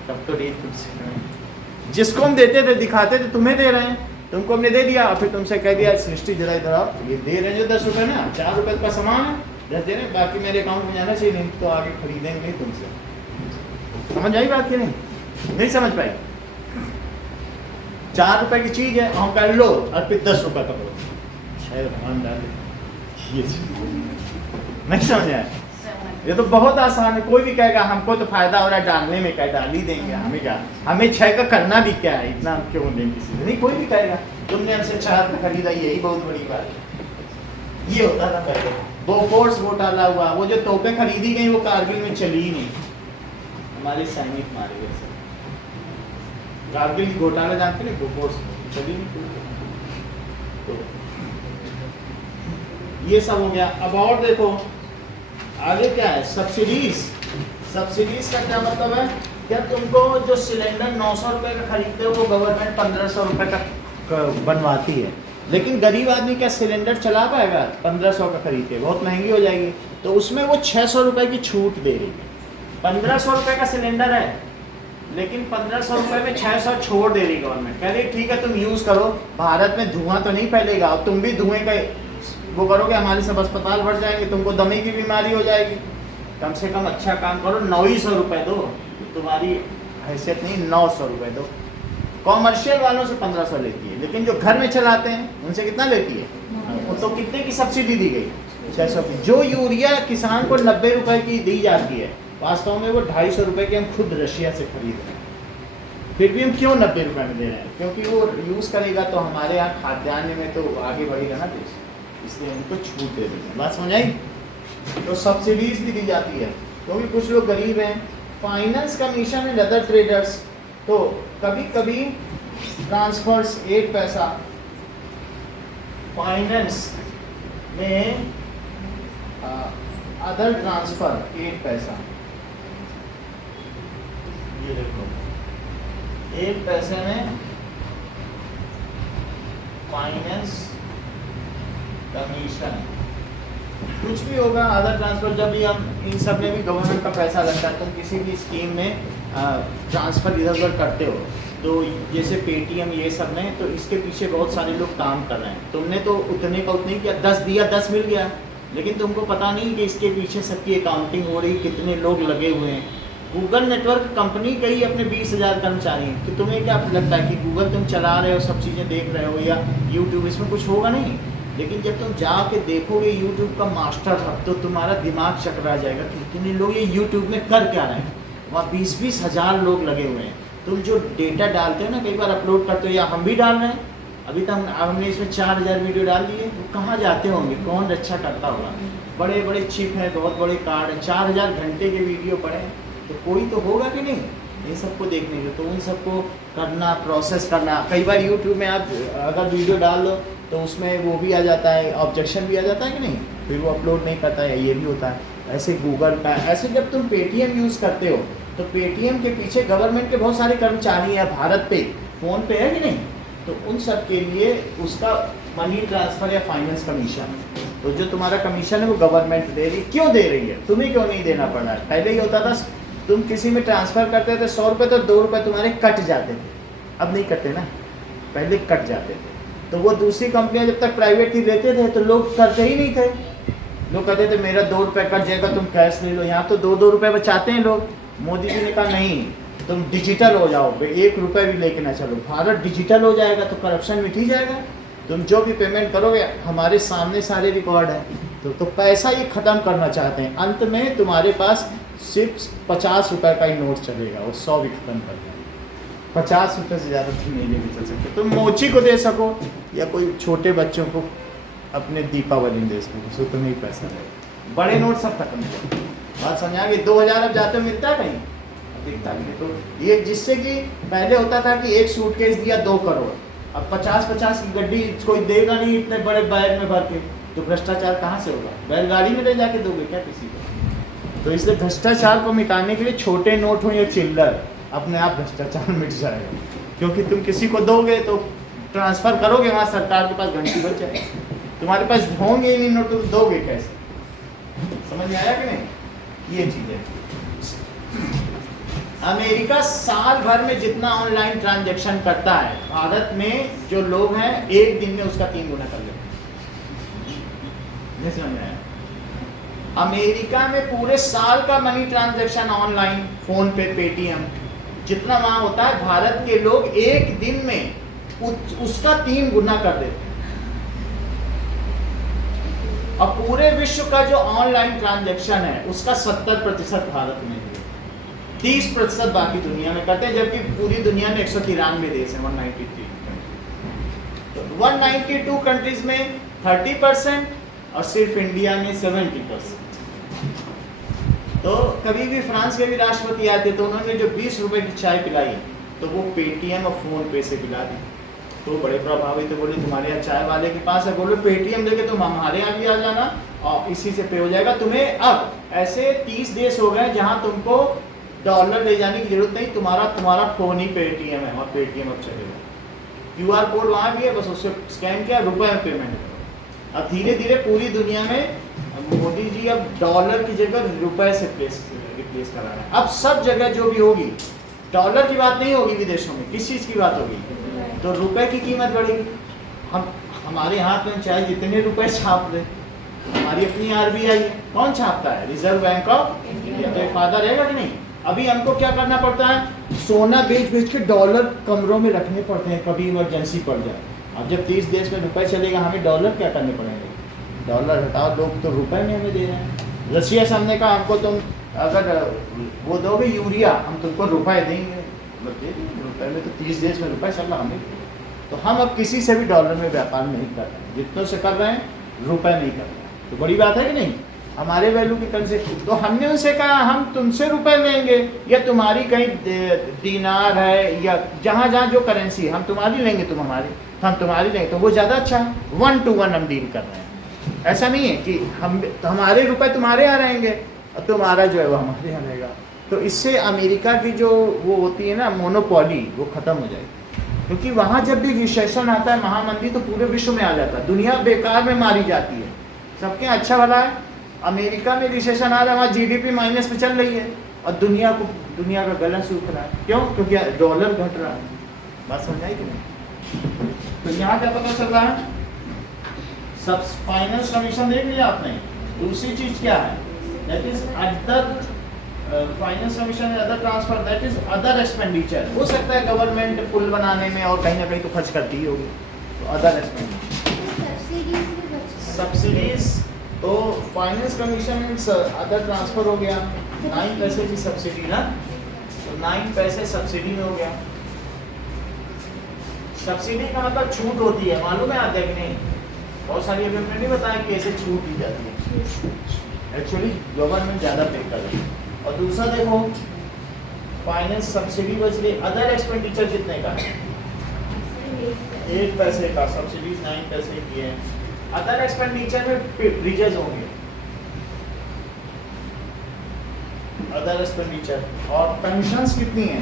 तब तो डील तुमसे। जिसको हम देते थे दिखाते थे तुम्हें दे रहे हैं, तुमको हमने दे दिया और फिर तुमसे कह दिया सृष्टि जरा इधर आओ, ये दे रहे हैं जो 10 रुपये ना, 4 रुपये का सामान है 10 दे रहे हैं, बाकी मेरे अकाउंट में जाना चाहिए, नहीं तो आगे खरीदेंगे नहीं तुमसे। समझ आई बात कि नहीं समझ पाई? 4 रुपए की चीज है, हम कह लो और फिर 10 रुपए का लो, शायद भगवान डाले, ये नहीं समझ आया? ये तो बहुत आसान है, कोई भी कहेगा हमको तो फायदा हो रहा है डालने में, क्या डाल ही देंगे, हमें क्या, हमें 6 का करना भी क्या है, इतना हम क्यों देंगे किसी से, नहीं कोई भी कहेगा तुमने हमसे 4 का खरीदा, यही बहुत बड़ी बात है। ये होता था पहले, वो फोर्स घोटाला हुआ, वो जो तोपें खरीदी गई वो कारगिल में चली ही नहीं, हमारे सैनिक मारे गए सब। कारगिल की घोटाला जानते नहीं, वो फोर्स चली नहीं, तो ये सब हो गया। अब और देखो आगे क्या है, सब्सिडीज। सब्सिडीज का क्या मतलब है, क्या तुमको जो सिलेंडर 900 रुपए का खरीदते हो वो गवर्नमेंट 1500 रुपए का बनवाती है, लेकिन गरीब आदमी क्या सिलेंडर चला पाएगा 1500 का खरीद के, बहुत महंगी हो जाएगी, तो उसमें वो 600 रुपए की छूट दे रही है। 1500 रुपए का सिलेंडर है लेकिन 1500 रुपए में 600 छोड़ दे रही गवर्नमेंट, कह रही ठीक है तुम यूज करो, भारत में धुआं तो नहीं फैलेगा और तुम भी धुएं का वो करोगे, हमारे सब अस्पताल भर जाएंगे, तुमको दमे की बीमारी हो जाएगी, कम से कम अच्छा काम करो, 900 रुपये दो, तुम्हारी हैसियत नहीं, 900 रुपये दो। कॉमर्शियल वालों से 1500 लेती है, लेकिन जो घर में चलाते हैं उनसे कितना लेती है, तो कितने की सब्सिडी दी गई, 600 की। जो यूरिया किसान को 90 रुपये की दी जाती है, वास्तव में वो 250 रुपये की हम खुद रशिया से खरीद रहे हैं, फिर भी हम क्यों 90 रुपये में दे रहे हैं, क्योंकि वो यूज़ करेगा तो हमारे यहाँ खाद्यान्न में तो आगे बढ़ेगा ना देश, इसलिए उनको छूट दे देंगे। बात समझ आई? तो सब्सिडीज भी दी जाती है, क्योंकि कुछ लोग गरीब हैं। Finance commission and other traders, तो कभी कभी ट्रांसफर्स 1 पैसा फाइनेंस में, अदर ट्रांसफर 1 पैसा, ये देखो 1 पैसे में फाइनेंस कमीशन, कुछ भी होगा अदर ट्रांसफर, जब भी हम इन सब में भी गवर्नमेंट का पैसा लगता है, तुम किसी भी स्कीम में ट्रांसफर इधर उधर करते हो, तो जैसे पेटीएम ये सब में, तो इसके पीछे बहुत सारे लोग काम कर रहे हैं, तुमने तो उतने का उतने किया, 10 दिया 10 मिल गया, लेकिन तुमको पता नहीं कि इसके पीछे सबकी अकाउंटिंग हो रही, कितने लोग लगे हुए हैं। गूगल नेटवर्क कंपनी का ही अपने 20,000 कर्मचारी हैं, तो तुम्हें क्या लगता है कि गूगल तुम चला रहे हो, सब चीज़ें देख रहे हो, या यूट्यूब, इसमें कुछ होगा नहीं, लेकिन जब तुम जाके देखोगे यूट्यूब का मास्टर हब, तो तुम्हारा दिमाग चकरा जाएगा कि कितने लोग ये यूट्यूब में कर क्या रहे हैं, वहाँ 20-20 हज़ार लोग लगे हुए हैं। तुम जो डेटा डालते हो ना, कई बार अपलोड करते हो, या हम भी डाल रहे हैं, अभी तक हमने इसमें 4000 वीडियो डाल दिए, वो कहाँ जाते होंगे, कौन रक्षा करता होगा, बड़े बड़े चिप हैं, बहुत बड़े कार्ड हैं, 4000 घंटे के वीडियो पड़े हैं, तो कोई तो होगा कि नहीं इन सबको देखने के, तो उन सबको करना, प्रोसेस करना। कई बार यूट्यूब में आप अगर वीडियो डाल लो तो उसमें वो भी आ जाता है, ऑब्जेक्शन भी आ जाता है कि नहीं, फिर वो अपलोड नहीं करता है, ये भी होता है। ऐसे गूगल का, ऐसे जब तुम पेटीएम यूज़ करते हो तो पेटीएम के पीछे गवर्नमेंट के बहुत सारे कर्मचारी हैं, भारत पे फ़ोन पे है कि नहीं, तो उन सब के लिए उसका मनी ट्रांसफ़र या फाइनेंस कमीशन, तो जो तुम्हारा कमीशन है वो गवर्नमेंट दे रही, क्यों दे रही है, तुम्हें क्यों नहीं देना पड़ रहा है। पहले ये होता था तुम किसी में ट्रांसफ़र करते थे 100 रुपये, तो 2 रुपये तुम्हारे कट जाते थे, अब नहीं कटते ना, पहले कट जाते थे। तो वो दूसरी कंपनियां जब तक प्राइवेट थी देते थे तो लोग करते ही नहीं थे, लोग कहते थे मेरा 2 रुपये कट जाएगा, तुम कैश ले लो। यहाँ तो 2-2 रुपये बचाते हैं लोग। मोदी जी ने कहा नहीं, तुम डिजिटल हो जाओ, 1 रुपये भी लेके ना चलो, भारत डिजिटल हो जाएगा तो करप्शन मिट ही जाएगा, तुम जो भी पेमेंट करोगे हमारे सामने सारे रिकॉर्ड हैं। तो पैसा ये ख़त्म करना चाहते हैं, अंत में तुम्हारे पास सिर्फ 50 रुपये का ही नोट चलेगा, वो 100 भी खत्म कर देंगे। 50 रुपये से ज़्यादा तुम नहीं लेके चल सकते, तुम मोची को दे सको या कोई छोटे बच्चों को अपने दीपावली में दे सको, सो तुम्हें ही पैसा दे। बड़े नोट सब खत्म हो गए, बात समझा कि 2000 अब जाते मिलता है कहीं, दिखता नहीं। तो ये जिससे कि पहले होता था कि एक सूटकेस दिया 2 करोड़, अब 50-50 की गड्डी कोई देगा नहीं इतने बड़े बैग में भर के, तो भ्रष्टाचार कहाँ से होगा, बैलगाड़ी में ले जाके दोगे क्या किसी को। तो इसलिए भ्रष्टाचार को मिटाने के लिए छोटे नोट हो या चिल्लर, अपने आप भ्रष्टाचार मिट जाएगा, क्योंकि तुम किसी को दोगे तो ट्रांसफ़र करोगे, वहाँ सरकार के पास घंटी बच जाएगी, तुम्हारे पास होंगे ही नहीं नोट तो दोगे कैसे, समझ में आया कि नहीं। ये चीज है। अमेरिका साल भर में जितना ऑनलाइन ट्रांजैक्शन करता है, भारत में जो लोग हैं एक दिन में उसका 3 गुना कर लेते हैं। नहीं समझ में आया? अमेरिका में पूरे साल का मनी ट्रांजैक्शन ऑनलाइन, फोन पे, पेटीएम, जितना वहां होता है, भारत के लोग एक दिन में उसका 3 गुना कर देते हैं। अब पूरे विश्व का जो ऑनलाइन ट्रांजैक्शन है उसका 70% भारत में है, 30% बाकी दुनिया में करते हैं, जबकि पूरी दुनिया में 193 देश है, 193। तो 192 कंट्रीज में 30% और सिर्फ इंडिया में 70%। तो कभी भी फ्रांस के भी राष्ट्रपति आते तो उन्होंने जो 20 रुपए की चाय पिलाई तो वो पेटीएम और फोन पे से पिला दी। तो बड़े प्रभावित थे, बोले तुम्हारे यहाँ चाय वाले के पास है, बोले पेटीएम लेके तुम हमारे यहाँ भी आ जाना और इसी से पे हो जाएगा तुम्हें। अब ऐसे 30 देश हो गए जहाँ तुमको डॉलर ले जाने की जरूरत नहीं, तुम्हारा फोन ही पेटीएम है और पेटीएम अब चलेगा। QR कोड वहाँ भी है, बस उससे स्कैन किया, रुपए में पेमेंट करो। अब धीरे धीरे पूरी दुनिया में मोदी जी अब डॉलर की जगह रुपए से रिप्लेस करा रहे हैं। अब सब जगह जो भी होगी, डॉलर की बात नहीं होगी विदेशों में, किस चीज़ की बात होगी? तो रुपए की कीमत बढ़ेगी। हमारे हाथ में चाहे जितने रुपए छाप दे, हमारी अपनी RBI है, कौन छापता है? Reserve bank of India. तो फायदा रहेगा कि नहीं? अभी हमको क्या करना पड़ता है? सोना बेच बेच के डॉलर कमरों में रखने पड़ते हैं, कभी इमरजेंसी पड़ जाए। अब जब 30 देश में रुपए चलेगा, हमें डॉलर क्या करने पड़ेंगे? डॉलर हटाओ, लोग तो रुपए में हमें दे रहे हैं। रशिया से हमने कहा हमको तुम अगर वो दोगे यूरिया, हम तुमको रुपए देंगे, मतलब दे देंगे रुपए में। तो 30 देश में रुपए चल रहा हमें। तो हम अब किसी से भी डॉलर में व्यापार नहीं कर रहे हैं, जितनों से कर रहे हैं रुपए नहीं कर रहे हैं। तो बड़ी बात है कि नहीं? हमारे वैल्यू की कल से। तो हमने उनसे कहा हम तुमसे रुपए लेंगे, या तुम्हारी कहीं दीनार है या जहाँ जहाँ जो करेंसी है, हम तुम्हारी लेंगे, तुम हमारी, हम तुम्हारी लेंगे। तो वो ज़्यादा अच्छा है, 1 to 1 हम डील कर रहे हैं। ऐसा नहीं है कि हमारे रुपए तुम्हारे यहाँ रहेंगे और तुम्हारा जो है वो हमारे यहाँ रहेगा। तो इससे अमेरिका की जो वो होती है ना मोनोपोली, वो ख़त्म हो जाएगी। क्योंकि वहाँ जब भी रिसेशन आता है, महामंदी, तो पूरे विश्व में आ जाता है, दुनिया बेकार में मारी जाती है। सबके अच्छा भला है, अमेरिका में रिसेशन आ रहा है, वहाँ GDP माइनस में चल रही है और दुनिया का गला सूख रहा है। क्यों? क्योंकि डॉलर घट रहा है। बात समझ आई कि नहीं? तो यहाँ क्या पता चल रहा है? सब फाइनेंस कमीशन देख लिया आपने। दूसरी चीज क्या है? That is other finance commission है, other transfer, that is other expenditure. हो सकता है गवर्नमेंट पुल बनाने में और कहीं ना कहीं तो खर्च करती ही होगी, तो अदर एक्सपेंडिचर। सब्सिडीज तो फाइनेंस कमीशन अदर ट्रांसफर हो गया, 9 पैसे की सब्सिडी ना, तो 9 पैसे सब्सिडी में हो गया। सब्सिडी का मतलब छूट होती है, मालूम है आपको कि नहीं? बहुत सारी अभी हमने नहीं बताया कि ऐसे छूट दी जाती है, एक्चुअली गवर्नमेंट ज़्यादा पे कर रही है। और दूसरा देखो, फाइनेंस सब्सिडी बच रही, अदर एक्सपेंडिचर कितने का है? 1 पैसे का, सब्सिडीज 9 पैसे की है। अदर एक्सपेंडिचर में ब्रिजेज होंगे, अदर एक्सपेंडिचर, और पेंशन्स कितनी है?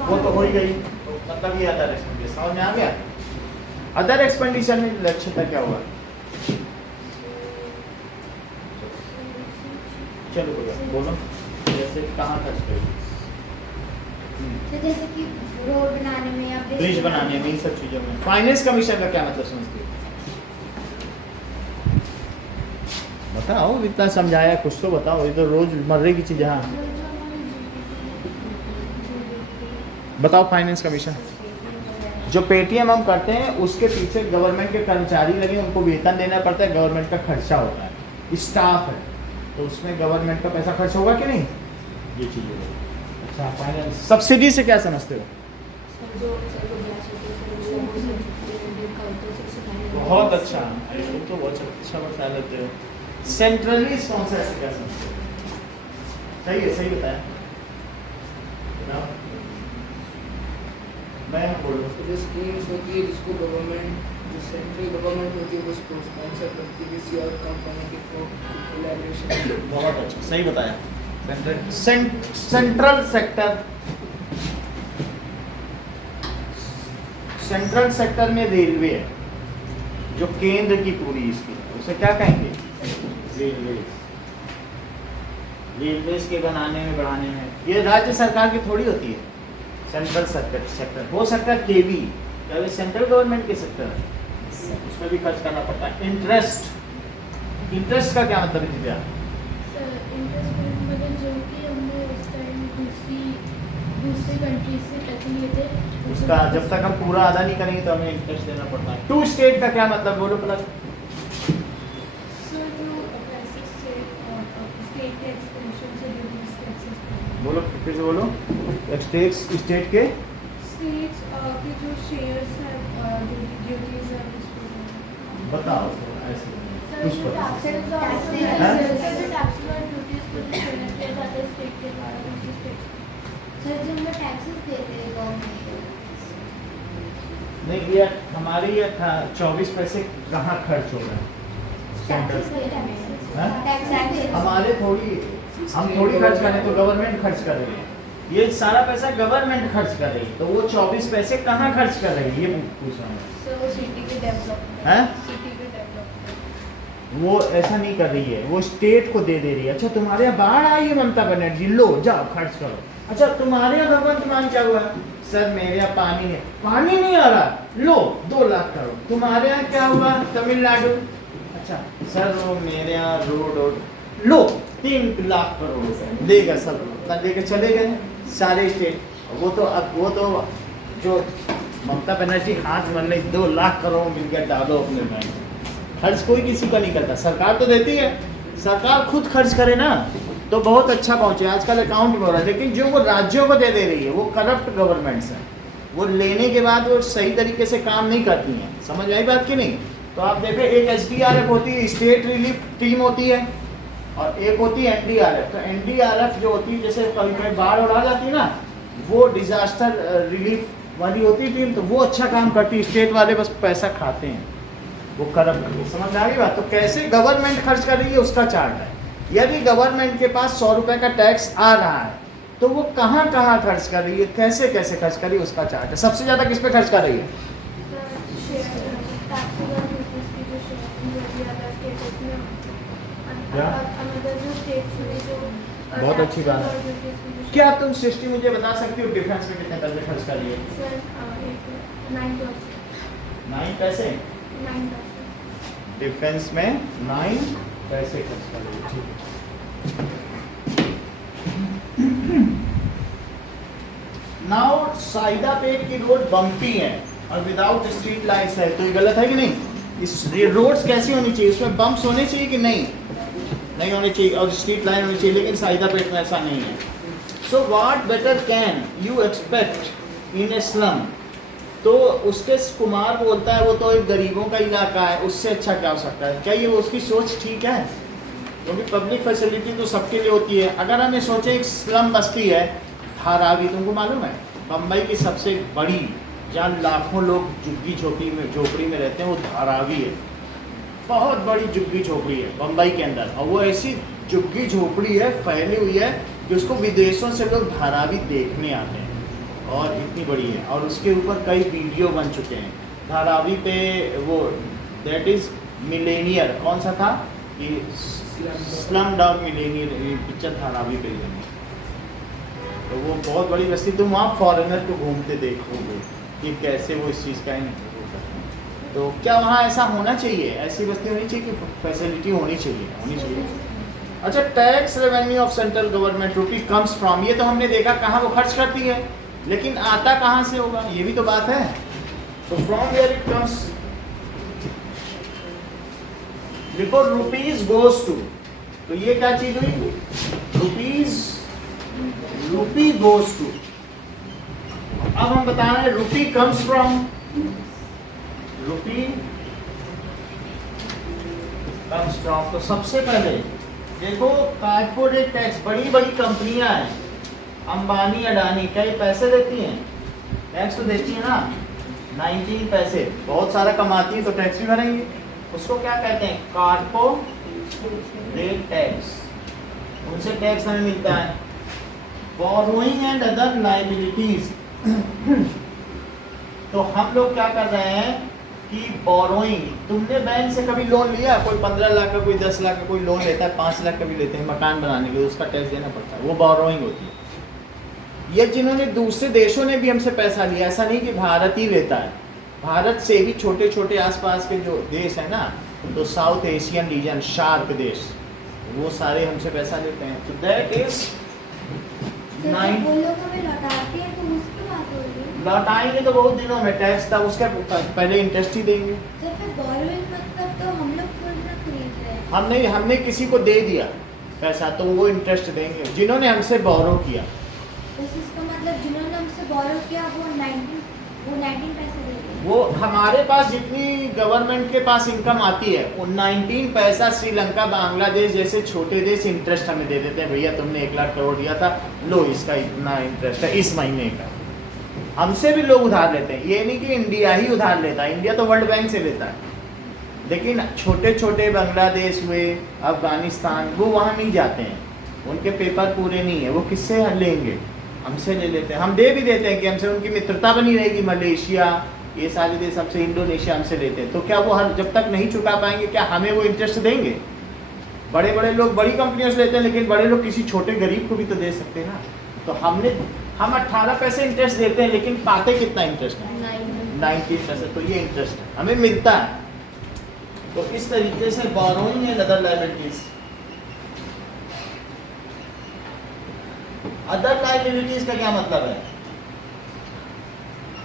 वो तो हो ही गई, तो मतलब ये अदर एक्सपेंडिचर समझ में आ गया। अदर एक्सपेंडिचर में लक्ष्यता क्या हुआ? चलो बोलो, जैसे कहाँ खर्च करें? जैसे कि रोड बनाने में या ब्रिज बनाने में, इन सब चीजों में। फाइनेंस कमीशन का क्या मतलब समझते हो? बताओ, इतना समझाया, कुछ तो बताओ। ये तो रोजमर्रे की चीज है। बताओ फाइनेंस कमीशन। जो पेटीएम हम करते हैं उसके पीछे गवर्नमेंट के कर्मचारी लगे, उनको वेतन देना पड़ता है, गवर्नमेंट का खर्चा होता है, स्टाफ है, तो उसमें गवर्नमेंट का पैसा खर्च होगा कि नहीं? ये चीज़ है। अच्छा, फाइनेंस सब्सिडी से क्या समझते हो? बहुत अच्छा, तुम तो बहुत अच्छा बता लेते हो। सेंट्रली स्पॉन्सर से क्या समझते हो? सही है, सही बताया। मैं बोलूँ जो स्कीम्स होती है जिसको गवर्नमेंट, जो सेंट्रल गवर्नमेंट होती है उसको स्पॉन्सर करती है किसी और कंपनी के कोलैबोरेशन। बहुत अच्छा, सही बताया। सेंट्रल सेक्टर, सेंट्रल सेक्टर में रेलवे है, जो केंद्र की पूरी इसकी, उसे क्या कहेंगे? रेलवे। रेलवेज के बनाने में बढ़ाने में, ये राज्य सरकार की थोड़ी होती है, सेंट्रल सेक्टर हो सकता है केवी, क्या ये सेंट्रल गवर्नमेंट के सेक्टर है, उसमें भी खर्च करना पड़ता है। इंटरेस्ट का क्या मतलब है दिव्या? सर इन्वेस्टमेंट मतलब जो कि हमने उस टाइम दूसरी कंट्री से पैसे लिए थे, उसका जब तक हम पूरा अदा नहीं करेंगे तो हमें इंटरेस्ट देना पड़ता है। टू स्टेट का क्या मतलब बोलो प्लस? सर जो पैसे स्टेट के एक्सपेंशन से ड्यूटीज टैक्सेस बोलो फिर से बोलो। स्टेट के स्टेट्स के जो शेयर्स हैं ड्यूटीज हैं उस पे बताओ ऐसे सर कुछ जो पता। टैक्सेस हाँ? टैक्सेस और ड्यूटीज को जो पेमेंट किया जाता है स्टेट के द्वारा दूसरी स्टेट सर जो हम टैक्सेस देते हैं गवर्नमेंट को, नहीं ये हमारे ये 24 पैसे कहाँ खर्च हो रहे हैं? टैक्सेस देते हाँ? हैं, टैक्सेस हमारे थोड़ी, हम थोड़ी खर्च कर रहे हैं, तो गवर्नमेंट खर्च कर रही है। ये सारा पैसा गवर्नमेंट खर्च कर रही है, तो वो 24 पैसे कहाँ खर्च कर रही है ये पूछ रहा हूँ। सर वो सिटी के डेवलपमेंट हैं? सिटी के डेवलपमेंट वो ऐसा नहीं कर रही है, वो स्टेट को दे रही है। अच्छा तुम्हारे यहाँ बाढ़ आई है ममता बनर्जी, लो जाओ खर्च करो। अच्छा तुम्हारे यहाँ भगवंत मान क्या हुआ? सर मेरे यहाँ पानी नहीं आ रहा, लो 2 लाख करो। तुम्हारे यहाँ क्या हुआ तमिलनाडु? अच्छा सर वो मेरे यहाँ रोड लो 3 लाख करोड़ देगा सब, लेके चले गए सारे स्टेट। वो तो जो ममता बनर्जी हाथ मरने 2 लाख करोड़ मिल गया, डालो अपने बैंक। खर्च कोई किसी का नहीं करता, सरकार तो देती है। सरकार खुद खर्च करे ना तो बहुत अच्छा पहुंचे। आजकल अकाउंट में हो रहा है, लेकिन जो वो राज्यों को दे रही है वो करप्ट गवर्नमेंट्स हैं। वो लेने के बाद वो सही तरीके से काम नहीं करती हैं। समझ आई बात कि नहीं? तो आप देखें एक SDRF होती है, स्टेट रिलीफ टीम होती है, और एक होती है NDRF। तो NDRF जो होती है जैसे कभी कभी बाढ़ उड़ा जाती है ना, वो डिजास्टर रिलीफ वाली होती है टीम, तो वो अच्छा काम करती है। स्टेट वाले बस पैसा खाते हैं, वो करप्ट करते हैं। समझ में आ गई बात? तो कैसे गवर्नमेंट खर्च कर रही है उसका चार्ट है। यदि गवर्नमेंट के पास 100 रुपए का टैक्स आ रहा है तो वो कहाँ कहाँ खर्च कर रही है, कैसे कैसे खर्च कर रही है उसका चार्ट है। सबसे ज़्यादा किस पे खर्च कर रही है? क्या? बहुत अच्छी बात है। क्या तुम सृष्टि मुझे बता सकती हो डिफेंस में कितने पैसे खर्च कर रही है? 9 पैसे डिफेंस में 9 पैसे खर्च कर रही है। ठीक है। नाउ साइदापेट की रोड बम्पी है और विदाउट स्ट्रीट लाइट्स है, तो ये गलत है कि नहीं? इस रोड्स कैसी होनी चाहिए? इसमें बम्प्स होने चाहिए कि नहीं? नहीं होने चाहिए, और स्ट्रीट लाइन होनी चाहिए, लेकिन साइदापेट में ऐसा नहीं है। So what better can you expect in A slum? तो उसके कुमार बोलता है वो तो एक गरीबों का इलाका है, उससे अच्छा क्या हो सकता है? क्या ये उसकी सोच ठीक है? क्योंकि पब्लिक फैसिलिटी तो सबके लिए होती है। अगर हमें सोचे एक स्लम बस्ती है धारावी, तुमको मालूम है बम्बई की सबसे बड़ी, जहाँ लाखों लोग झुग्गी झोपड़ी में रहते हैं, वो धारावी है। बहुत बड़ी झुग्गी झोपड़ी है बम्बई के अंदर, और वो ऐसी झुग्गी झोपड़ी है, फैली हुई है कि उसको विदेशों से लोग धारावी देखने आते हैं, और इतनी बड़ी है। और उसके ऊपर कई वीडियो बन चुके हैं धारावी पे। वो दैट इज मिलेनियर, कौन सा था कि slum dog Millionaire picture Dharavi पे बनी। तो वो बहुत बड़ी बस्ती, तुम वहाँ फॉरेनर को घूमते देखोगे कि कैसे वो इस चीज़ का ही नहीं हो सकते। तो क्या वहाँ ऐसा होना चाहिए? ऐसी बस्ती होनी चाहिए कि फैसिलिटी होनी चाहिए? अच्छा, tax revenue of central government rupee comes from, ये तो हमने देखा कहाँ वो खर्च करती है, लेकिन आता कहाँ से होगा ये भी तो बात है। तो फ्रॉम वेयर इट कम्स, देखो रुपीज गोज टू, तो ये क्या चीज हुई? रूपी गोज टू। अब हम बता रहे हैं रूपी कम्स फ्रॉम, तो सबसे पहले देखो कॉर्पोरेट टैक्स, बड़ी बड़ी कंपनियां हैं, अंबानी अडानी, क्या ये पैसे देती हैं? टैक्स तो देती है ना, 19 पैसे, बहुत सारा कमाती है तो टैक्स भी भरेंगे। उसको क्या कहते हैं? कॉर्पोरेट टैक्स, उनसे टैक्स हमें मिलता है। बोरोइंग एंड अदर लायबिलिटीज, तो हम लोग क्या कर रहे हैं की बोरोइंग, तुमने बैंक से कभी लोन लिया? कोई 15 लाख का, कोई 10 लाख का, कोई लोन लेता है, 5 लाख का भी लेते हैं मकान बनाने के लिए, उसका टैक्स देना पड़ता है, वो बोरोइंग होती है। ये जिन्होंने दूसरे देशों ने भी हमसे पैसा लिया, ऐसा नहीं कि भारत ही लेता है, भारत से भी छोटे छोटे आसपास के जो देश है ना, तो साउथ एशियन रीजन, शार्क देश, वो सारे हमसे पैसा लेते हैं। तो दैट इज तो 9 वो लोग हमें लौटाते हैं तो उसकी बात हो रही है। लौटाएंगे तो बहुत दिनों में, टैक्स था उसका पहले इंटरेस्ट ही देंगे। तो फिर बोरोइंग मतलब तो हम लोग खुद ना खरीद रहे हैं। हमने किसी को दे दिया पैसा तो वो इंटरेस्ट देंगे, जिन्होंने हमसे बोरो किया। बस इसका मतलब जिन्होंने हमसे बोरो किया वो 19 पैसे दे रहे हैं। वो हमारे पास जितनी गवर्नमेंट के पास इनकम आती है वो 19 पैसा श्रीलंका, बांग्लादेश जैसे छोटे देश इंटरेस्ट हमें दे देते हैं। भैया तुमने 1 लाख करोड़ दिया था, लो इसका इतना इंटरेस्ट है इस महीने का। हमसे भी लोग उधार लेते हैं, ये नहीं कि इंडिया ही उधार लेता है, इंडिया तो वर्ल्ड बैंक से लेता है, लेकिन छोटे छोटे बांग्लादेश हुए, अफगानिस्तान, वो वहाँ नहीं जाते हैं, उनके पेपर पूरे नहीं है, वो किससे लेंगे? हमसे ले लेते हैं। हम दे भी देते हैं कि हमसे उनकी मित्रता बनी रहेगी। मलेशिया, ये सारे देश हमसे, इंडोनेशिया हमसे लेते हैं, तो क्या वो हर जब तक नहीं चुका पाएंगे क्या हमें वो इंटरेस्ट देंगे? बड़े बड़े लोग बड़ी कंपनियों से लेते हैं, लेकिन बड़े लोग किसी छोटे गरीब को भी तो दे सकते हैं ना। तो हम 18 पैसे इंटरेस्ट देते हैं, लेकिन पाते कितना इंटरेस्ट है? 19 पैसे। तो ये इंटरेस्ट है हमें मिलता है। तो इस तरीके से borrowing and other liabilities, other liabilities का क्या मतलब है?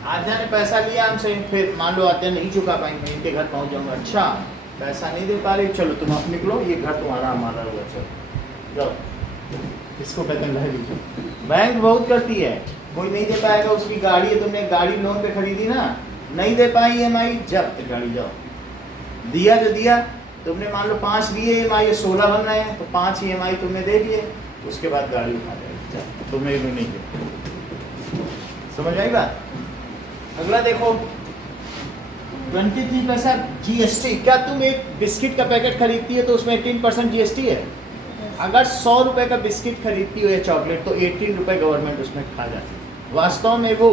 आध्या ने पैसा लिया हमसे, फिर मान लो आध्या नहीं चुका पाएंगे, इनके घर पहुंच जाऊंगा, अच्छा पैसा नहीं दे पा रहे, चलो तुम आप निकलो, ये घर तुम्हारा हमारा हुआ, चलो जाओ। इसको कहते हैं लायबिलिटी। बैंक बहुत करती है, कोई नहीं दे पाएगा, उसकी गाड़ी है, तुमने गाड़ी लोन पे खरीदी ना, नहीं दे पाई EMI, जब गाड़ी जाओ। दिया जो दिया तुमने, मान लो 5 दिए EMI, 16 बन रहे हैं, तो 5 EMI तुमने दे दिए, उसके बाद गाड़ी उठा ले, तुम्हें भी नहीं दे। समझ आई बात? अगला देखो 23 पैसा GST। क्या तुम एक बिस्किट का पैकेट खरीदती है तो उसमें 18% GST है? अगर 100 रुपए का बिस्किट खरीदती हो या चॉकलेट, तो 18 रुपए गवर्नमेंट उसमें खा जाती है। वास्तव में वो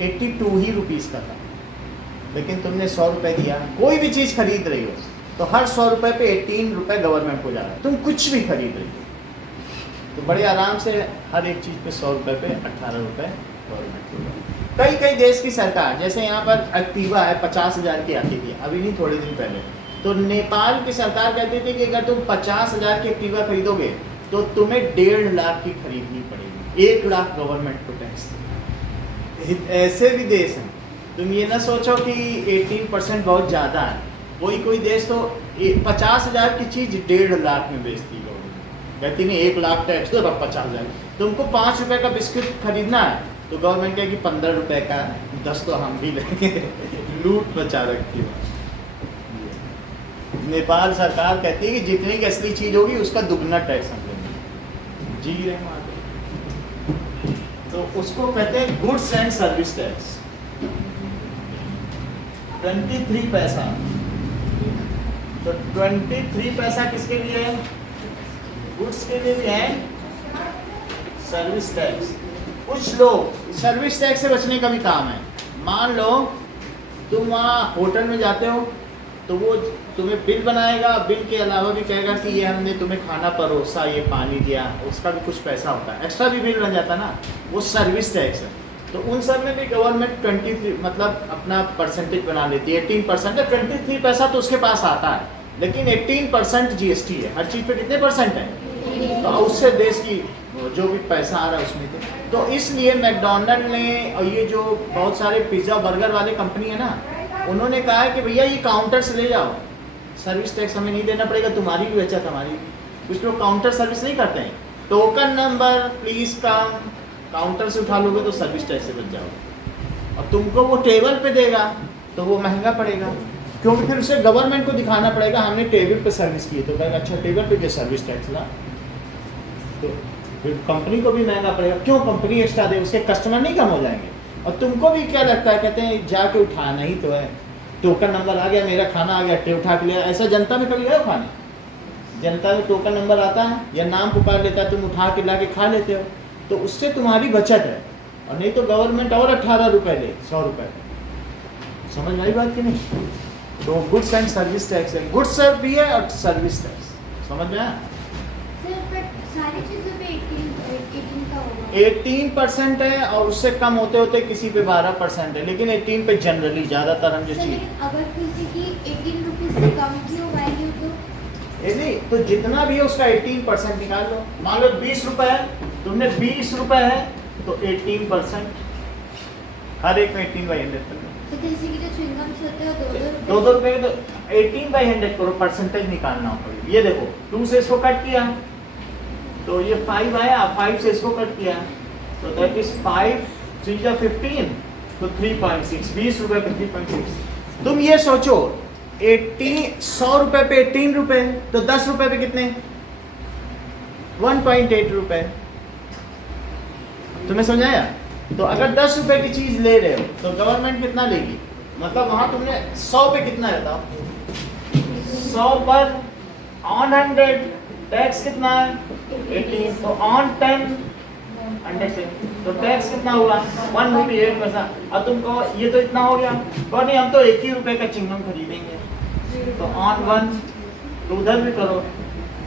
82 ही रुपीज़ का था, लेकिन तुमने 100 रुपए दिया। कोई भी चीज़ खरीद रही हो तो हर 100 रुपए पे 18 रुपए गवर्नमेंट को जा रहा है। तुम कुछ भी खरीद रही हो तो बड़े आराम से हर एक चीज़ पे 100 रुपए पे 18 रुपए गवर्नमेंट को जा रहा है। कई देश की सरकार, जैसे यहाँ पर एक्टिवा है 50,000 की आती थी, अभी नहीं थोड़े दिन पहले, तो नेपाल की सरकार कहती थी कि अगर तुम 50,000 की एक्टिवा खरीदोगे तो तुम्हें 1.5 लाख की खरीदनी पड़ेगी, 1 लाख गवर्नमेंट को टैक्स। ऐसे भी देश हैं, तुम ये ना सोचो कि 18% बहुत ज़्यादा है। कोई देश तो 50,000 की चीज़ 1.5 लाख में बेचती है गवर्नमेंट, कहती नहीं 1 लाख टैक्स दो, 50,000। तुमको 5 रुपए का बिस्किट खरीदना है तो गवर्नमेंट कहेगी 15 रुपए का, 10 तो हम भी लेंगे। लूट बचा रखी है। नेपाल सरकार कहती है कि जितनी की असली चीज होगी उसका दुगना टैक्स हम लेंगे। जी रहे हैं, तो उसको कहते हैं गुड्स एंड सर्विस टैक्स। 23 पैसा, तो 23 पैसा किसके लिए है? गुड्स के लिए भी है, सर्विस टैक्स। कुछ लोग सर्विस टैक्स से बचने का भी काम है। मान लो तुम वहाँ होटल में जाते हो तो वो तुम्हें बिल बनाएगा, बिल के अलावा भी कहेगा कि ये हमने तुम्हें खाना परोसा, ये पानी दिया, उसका भी कुछ पैसा होता है, एक्स्ट्रा भी बिल बन जाता ना, वो सर्विस टैक्स है। तो उन सब में भी गवर्नमेंट 23 मतलब अपना परसेंटेज बना लेती है। 18% है, 23 पैसा तो उसके पास आता है, लेकिन 18% GST है। हर चीज़ पे कितने परसेंट है? तो उससे देश की जो भी पैसा आ रहा है उसमें तो इसलिए मैकडोनल्ड ने और ये जो बहुत सारे पिज़्ज़ा बर्गर वाले कंपनी है ना, उन्होंने कहा है कि भैया ये काउंटर से ले जाओ, सर्विस टैक्स हमें नहीं देना पड़ेगा, तुम्हारी भी बचत हमारी भी। कुछ लोग काउंटर सर्विस नहीं करते हैं, token number please come, counter से उठा लोगे तो सर्विस टैक्स से बच जाओगे। और तुमको वो टेबल पे देगा तो वो महंगा पड़ेगा, क्योंकि फिर उसे गवर्नमेंट को दिखाना पड़ेगा हमने टेबल पे सर्विस की है, तो कहेगा अच्छा टेबल पे जो सर्विस टैक्स ला, तो फिर कंपनी को भी महंगा पड़ेगा। क्यों कंपनी एक्स्ट्रा दे, उसके कस्टमर नहीं कम हो जाएंगे। और तुमको भी क्या लगता है, कहते हैं जाके उठाना ही तो है, टोकन नंबर आ गया, मेरा खाना आ गया, उठा के लिया। ऐसा जनता में कभी गए खाने? जनता में टोकन नंबर आता है या नाम पुकार लेता है, तुम उठा के ला के खा लेते हो, तो उससे तुम्हारी बचत है। और नहीं तो गवर्नमेंट और 18 रुपये ले, 100 रुपये समझ में आई बात की नहीं? तो गुड्स एंड सर्विस टैक्स है, गुड्स भी है और सर्विस टैक्स, समझ में आया? सर बट सारी चीज़ों पे 18 का होगा। 18% है और उससे कम होते होते किसी पे 12% है, लेकिन 18 पे जनरली ज़्यादातर हम जो सर चीज़ लेकिन अगर किसी की 18 रुपीज़ से कम की हो वैल्यू तो नहीं, तो जितना भी है उसका 18% निकाल लो। मान लो 20 रुपए है, तुमने 20 रुपए है तो 18%, हर एक में 18/100 कर लो। तो किसी की जो च्युइंगम्स होते हैं वो 2 रुपए के तो 18/100 करो, परसेंटेज निकालना पड़ेगा। ये देखो 2 से इसको कट किया तो ये 5 आया, 5 से इसको कट किया तो दैट इज 5 3 या 15 तो 3.6, 20 रुपए पे 3.6। तुम ये सोचो 100 रुपए पे 18 रुपए तो 10 रुपए पे कितने? 1.8 रुपए। तुम्हें समझ आया? तो अगर 10 रुपए की चीज ले रहे हो तो गवर्नमेंट कितना लेगी? मतलब वहां तुमने 100 पे कितना रहता? 100 पर ऑन 100 टैक्स कितना है? 18। तो ऑन 10 100 से तो टैक्स कितना हुआ? 1 रुपये 1 पैसा। अब तुम कहो ये तो इतना हो गया, तो नहीं हम तो 1 ही रुपए का चिंगम खरीदेंगे, तो ऑन 1 तो उधर भी करो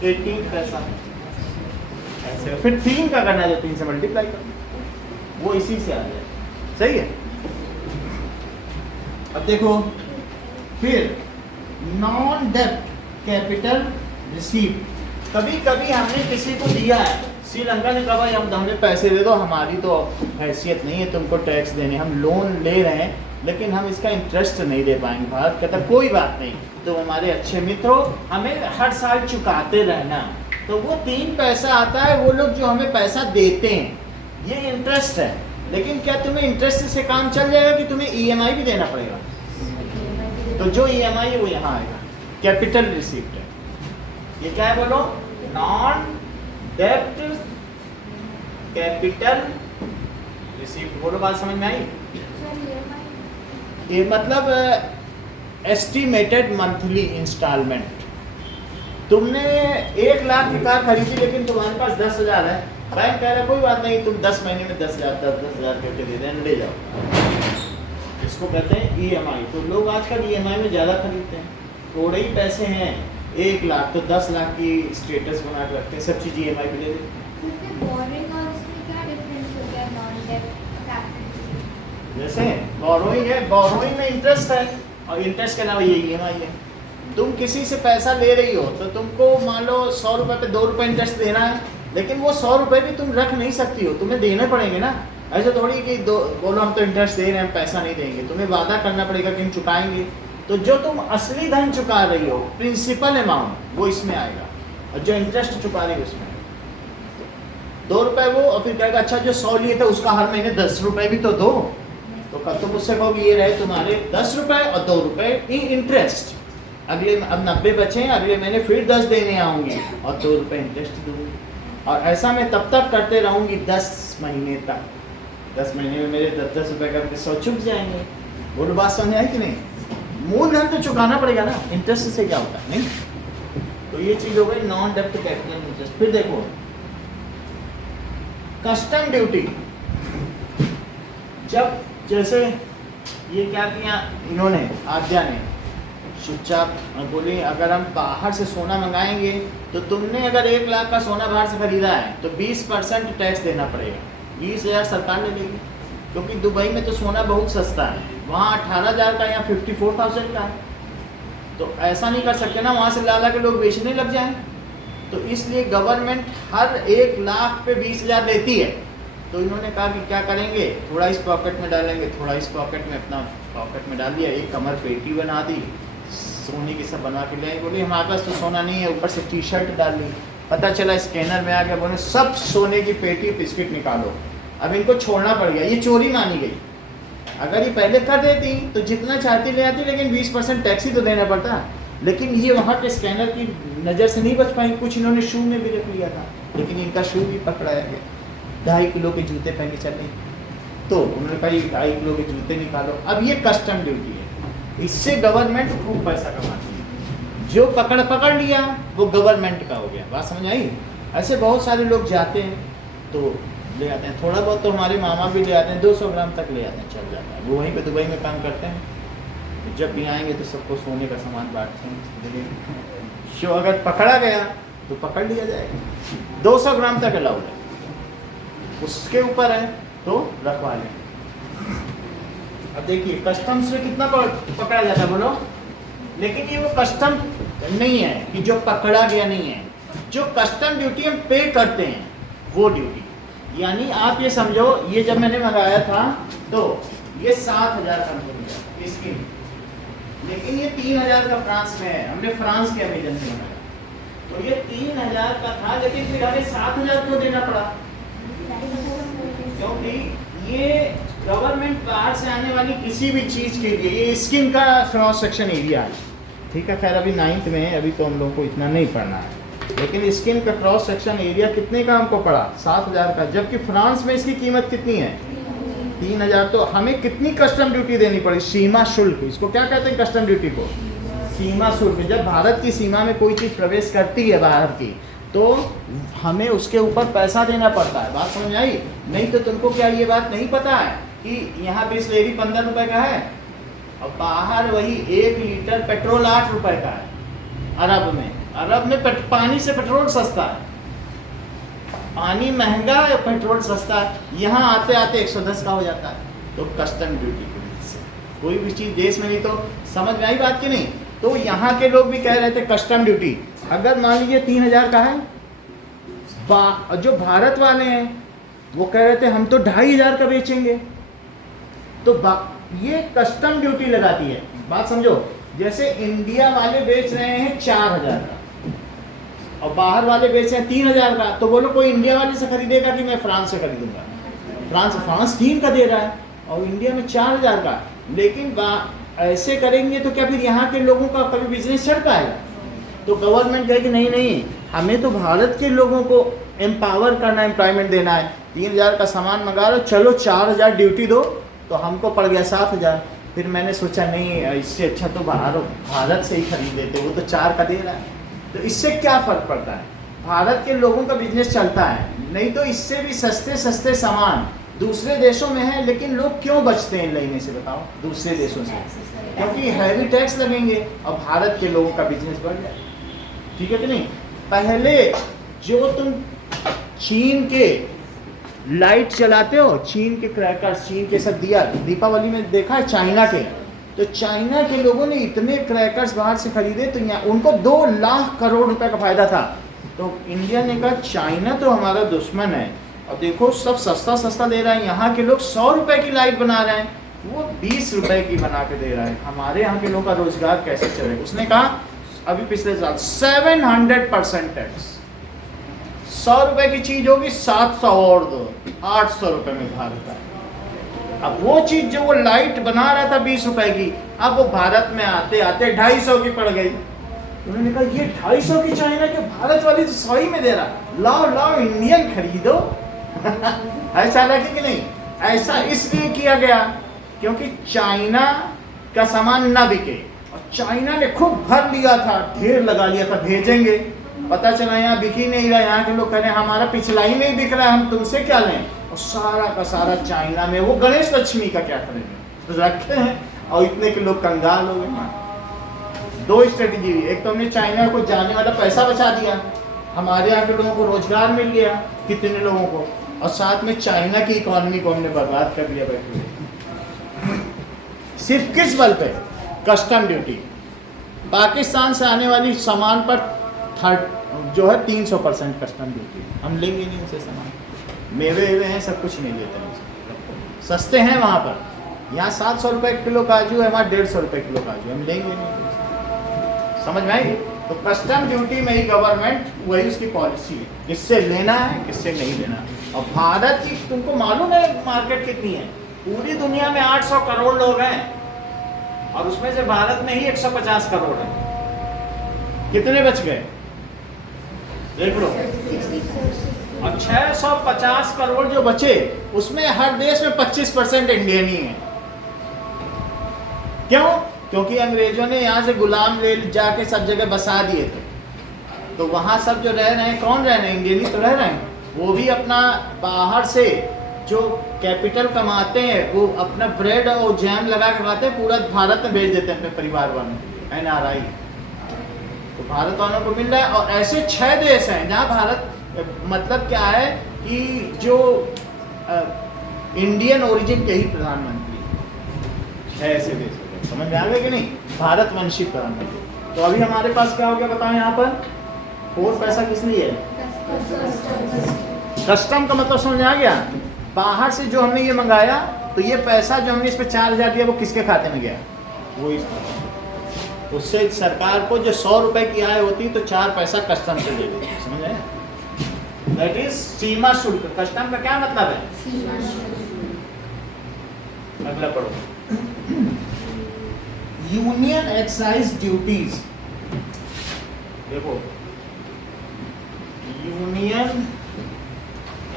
18 पैसा ऐसे। फिर 3 का करना है तो 3 से मल्टीप्लाई करो, वो इसी से आ जाए। सही है? अब देखो फिर नॉन डेब्ट कैपिटल रिसीव्ड। कभी कभी हमने किसी को दिया है, श्रीलंका ने कहा भाई हम हमें पैसे दे दो, हमारी तो हैसियत नहीं है तुमको टैक्स देने, हम लोन ले रहे हैं लेकिन हम इसका इंटरेस्ट नहीं दे पाएंगे। भारत कहता कोई बात नहीं, तो हमारे अच्छे मित्र हो, हमें हर साल चुकाते रहना। तो वो 3 पैसा आता है, वो लोग जो हमें पैसा देते हैं ये इंटरेस्ट है। लेकिन क्या तुम्हें इंटरेस्ट से काम चल जाएगा कि तुम्हें EMI भी देना पड़ेगा? तो जो EMI है वो यहाँ आएगा, कैपिटल रिसीप्ट है। ये क्या है बोलो? नॉन डेब्ट कैपिटल रिसीप्ट। बोलो बात समझ में आई? ये मतलब एस्टिमेटेड मंथली इंस्टॉलमेंट। तुमने 1 लाख की कार खरीदी लेकिन तुम्हारे पास 10,000 है, बैंक कह रहा है कोई बात नहीं तुम 10 महीने में 10,000 करके दे दें, ले जाओ। इसको कहते हैं EMI। तो लोग आजकल EMI में ज़्यादा खरीदते हैं, थोड़े ही पैसे हैं 1 लाख तो 10 लाख की स्टेटस बना के रखते हैं, सब चीज़ EMI पे ले लेते हैं। जैसे बोरोइंग है, बोरोइंग में इंटरेस्ट है और इंटरेस्ट के अलावा ये EMI है। तुम किसी से पैसा ले रही हो तो तुमको मान लो 100 रुपये पे 2 रुपये इंटरेस्ट देना है, लेकिन वो 100 रुपये भी तुम रख नहीं सकती हो, तुम्हें देने पड़ेंगे ना। ऐसे थोड़ी कि बोलो हम तो इंटरेस्ट दे रहे हैं पैसा नहीं देंगे, तुम्हें वादा करना पड़ेगा कि हम चुकाएंगे। तो जो तुम असली धन चुका रही हो प्रिंसिपल अमाउंट वो इसमें आएगा, और जो इंटरेस्ट चुका रही हो उसमें 2 रुपये वो, और फिर कहेगा अच्छा जो 100 लिए थे उसका हर महीने 10 रुपये भी तो दो। तो कल तुम मुझसे कहोगे ये रहे तुम्हारे 10 रुपये और 2 रुपये इंटरेस्ट, अगले अब 90 बचे, अगले महीने फिर 10 देने आऊँगी और 2 रुपये इंटरेस्ट दूँगी। और ऐसा मैं तब तक करते रहूँगी 10 महीने तक। 10 महीने में मेरे 10 रुपये का 100 चुक जाएंगे। बोलो बात समझ आई कि नहीं? मूलधन तो चुकाना पड़ेगा ना, इंटरेस्ट से क्या होता है? नहीं। तो ये चीज़ हो गई नॉन डेब्ट कैपिटल इंटरेस्ट। फिर देखो कस्टम ड्यूटी। जब जैसे ये क्या किया इन्होंने, आद्या ने चुपचाप बोली अगर हम बाहर से सोना मंगाएंगे तो तुमने अगर 1 लाख का सोना बाहर से खरीदा है तो 20% टैक्स देना पड़ेगा। 20,000 सरकार ने देगी, क्योंकि दुबई में तो सोना बहुत सस्ता है, वहाँ 18,000 का या 54,000 का है। तो ऐसा नहीं कर सकते ना वहाँ से ला के लोग बेचने लग जाएं। तो इसलिए गवर्नमेंट हर 1 लाख पे 20,000 देती है। तो इन्होंने कहा कि क्या करेंगे, थोड़ा इस पॉकेट में डालेंगे, थोड़ा इस पॉकेट में, अपना पॉकेट में डाल दिया, एक कमर पेटी बना दी, सोने की सब बना के ले आई। बोली हमारे पास तो सोना नहीं है, ऊपर से टी-शर्ट डाल ली, पता चला स्कैनर में आ गया, बोले सब सोने की पेटी बिस्किट निकालो। अब इनको छोड़ना पड़ गया, ये चोरी मानी गई। अगर ये पहले कर देती तो जितना चाहती ले आती, लेकिन 20% टैक्स ही तो देना पड़ता। लेकिन ये वहाँ के स्कैनर की नज़र से नहीं बच पाई। कुछ इन्होंने शू में भी रख लिया था, लेकिन इनका शू भी पकड़ाया गया। 2.5 किलो के जूते पहन के चले, तो उन्होंने कहा 2.5 किलो के जूते निकालो। अब ये कस्टम ड्यूटी है, इससे गवर्नमेंट खूब पैसा कमाती है। जो पकड़ लिया वो गवर्नमेंट का हो गया। बात समझ आई? ऐसे बहुत सारे लोग जाते हैं तो ले आते हैं, थोड़ा बहुत तो हमारे मामा भी ले आते हैं, 200 ग्राम तक ले आते हैं, चल जाता है। वो वहीं पे दुबई में काम करते हैं, जब भी आएंगे तो सबको सोने का सामान बांटते हैं, जो अगर पकड़ा गया तो पकड़ लिया जाएगा। 200 ग्राम तक अलाउड है, उसके ऊपर है तो रखवा लें। अब देखिए कस्टम से कितना पकड़ा जाता है बोलो, लेकिन ये वो कस्टम नहीं है कि जो पकड़ा गया नहीं है, जो कस्टम ड्यूटी हम पे करते हैं वो ड्यूटी। यानी आप ये समझो, ये जब मैंने मंगाया था तो ये 7,000 का मिल इसकी, लेकिन ये 3,000 का फ्रांस में है, हमने फ्रांस के अमेजन से मंगाया, तो ये 3,000 का था, लेकिन फिर हमें 7,000 क्यों देना पड़ा? क्योंकि ये गवर्नमेंट बाहर से आने वाली किसी भी चीज़ के लिए ये स्किन का क्रॉस सेक्शन एरिया है, ठीक है। खैर अभी 9th में है, अभी तो हम लोग को इतना नहीं पढ़ना है, लेकिन स्किन का क्रॉस सेक्शन एरिया कितने का हमको पड़ा? 7,000 का, जबकि फ्रांस में इसकी कीमत कितनी है? 3,000। तो हमें कितनी कस्टम ड्यूटी देनी पड़ी? सीमा शुल्क, इसको क्या कहते हैं कस्टम ड्यूटी को? सीमा शुल्क। जब भारत की सीमा में कोई चीज़ प्रवेश करती है बाहर की, तो हमें उसके ऊपर पैसा देना पड़ता है। बात समझ आई? नहीं तो तुमको क्या ये बात नहीं पता है कि यहाँ बिस्लेरी 15 रुपए का है और बाहर वही 1 लीटर पेट्रोल 8 रुपए का है। अरब में पानी से पेट्रोल सस्ता है, पानी महंगा है, पेट्रोल सस्ता है, यहाँ आते आते 110 का हो जाता है। तो कस्टम ड्यूटी की वजह से कोई भी चीज़ देश में नहीं, तो समझ में आई बात की नहीं? तो यहाँ के लोग भी कह रहे थे कस्टम ड्यूटी, अगर मान लीजिए 3,000 का है, जो भारत वाले हैं वो कह रहे थे हम तो 2,500 का बेचेंगे, तो ये कस्टम ड्यूटी लगाती है। बात समझो, जैसे इंडिया वाले बेच रहे हैं 4,000 का और बाहर वाले बेच रहे हैं 3,000 का, तो बोलो कोई इंडिया वाले से खरीदेगा कि मैं फ्रांस से खरीदूंगा? फ्रांस 3 का दे रहा है और इंडिया में 4,000 का। लेकिन ऐसे करेंगे तो क्या फिर यहाँ के लोगों का कभी बिजनेस चल पाएगा? तो गवर्नमेंट कहे कि नहीं, हमें तो भारत के लोगों को एम्पावर करना, एम्प्लॉयमेंट देना है। 3,000 का सामान मंगा रहे हो, चलो 4,000 ड्यूटी दो, तो हमको पड़ गया 7,000। फिर मैंने सोचा नहीं, इससे अच्छा तो भारत से ही खरीद लेते, वो तो 4 का दे रहा है। तो इससे क्या फ़र्क पड़ता है? भारत के लोगों का बिजनेस चलता है, नहीं तो इससे भी सस्ते सामान दूसरे देशों में है, लेकिन लोग क्यों बचते हैं लेने से बताओ दूसरे देशों से? क्योंकि हैवी टैक्स लगेंगे और भारत के लोगों का बिजनेस बढ़ जाए, ठीक है कि नहीं? पहले जो तुम चीन के लाइट चलाते हो, चीन के क्रैकर्स, चीन के सब दिया दीपावली में देखा है, चाइना के, तो चाइना के लोगों ने इतने क्रैकर्स बाहर से खरीदे, तो यहाँ उनको 2 लाख करोड़ रुपए का फायदा था। तो इंडिया ने कहा चाइना तो हमारा दुश्मन है और देखो सब सस्ता दे रहा है, यहाँ के लोग 100 रुपए की लाइट बना रहे हैं, वो 20 रुपए की बना के दे रहा है, हमारे यहाँ के लोगों का रोजगार कैसे चलेगा? उसने कहा अभी पिछले साल 700% टैक्स, 100 रुपए की चीज होगी 700 और दो, 800 रुपए में भारत है। अब वो चीज जो वो लाइट बना रहा था 20 रुपए की, अब वो भारत में आते आते 250 की पड़ गई। उन्होंने कहा ये 250 की चाइना के, भारत वाली तो 100 में दे रहा, लाओ इंडियन खरीदो। ऐसा लगे कि नहीं? ऐसा इसलिए किया गया क्योंकि चाइना का सामान ना बिके, और चाइना ने खूब भर लिया था, ढेर लगा लिया था, भेजेंगे, पता चला यहाँ बिक ही नहीं रहा। यहाँ के लोग कह रहे हैं हमारा पिछला ही नहीं बिक रहा है, हम तुमसे क्या लें? और सारा का सारा चाइना में वो गणेश लक्ष्मी का क्या करेंगे, रखे हैं, और इतने के लोग कंगाल हो गए। 2 स्ट्रेटेजी, एक तो हमने चाइना को जाने वाला पैसा बचा दिया, हमारे यहाँ के लोगों को रोजगार मिल गया कितने लोगों को, और साथ में चाइना की इकोनॉमी को हमने बर्बाद कर दिया बैठे। सिर्फ किस बल पे? Custom duty. पाकिस्तान से आने वाली सामान पर जो है 300% कस्टम ड्यूटी, हम लेंगे नहीं उनसे सामान। मेवे हैं, सब कुछ नहीं लेते हैं, सस्ते हैं वहाँ पर। यहाँ 700 रुपये किलो काजू है, वहाँ 150 रुपये किलो काजू, हम लेंगे नहीं। समझ में आएगी? तो कस्टम ड्यूटी में ही गवर्नमेंट वही उसकी पॉलिसी है, किससे लेना है किससे नहीं लेना। और भारत की तुमको मालूम है मार्केट कितनी है? पूरी दुनिया में 800 करोड़ लोग हैं और उसमें से भारत में ही 150 करोड़ है। कितने बच गए देख लो। और 650 करोड़ जो बचे उसमें हर देश में 25% इंडियन ही है। क्यों? क्योंकि अंग्रेजों ने यहाँ से गुलाम ले जाके सब जगह बसा दिए थे, तो वहाँ सब जो रह रहे हैं, कौन रह रहे हैं? इंडियन ही तो रह रहे हैं। वो भी अपना बाहर से जो कैपिटल कमाते हैं वो अपना ब्रेड और जैम लगा के खाते हैं, पूरा भारत में भेज देते हैं अपने परिवार वालों को, NRI। तो भारत वालों को मिल रहा है। और ऐसे 6 देश हैं जहाँ भारत, मतलब क्या है कि जो इंडियन ओरिजिन के ही प्रधानमंत्री है, ऐसे देश हो गए। समझ में आ गया कि नहीं? भारतवंशी प्रधानमंत्री। तो अभी हमारे पास क्या हो गया बताओ यहाँ पर? 4 पैसा किस लिए है? कस्टम का मतलब समझ आ गया? बाहर से जो हमने ये मंगाया, तो ये पैसा जो हमने इस पे 4000 दिया वो किसके खाते में गया? वो इस, उससे सरकार को जो 100 रुपए की आय होती तो 4 पैसा कस्टम से दे देती। समझ आए? दैट इज सीमा शुल्क। कस्टम का क्या मतलब है? अगला पढ़ो। Union excise duties. देखो, यूनियन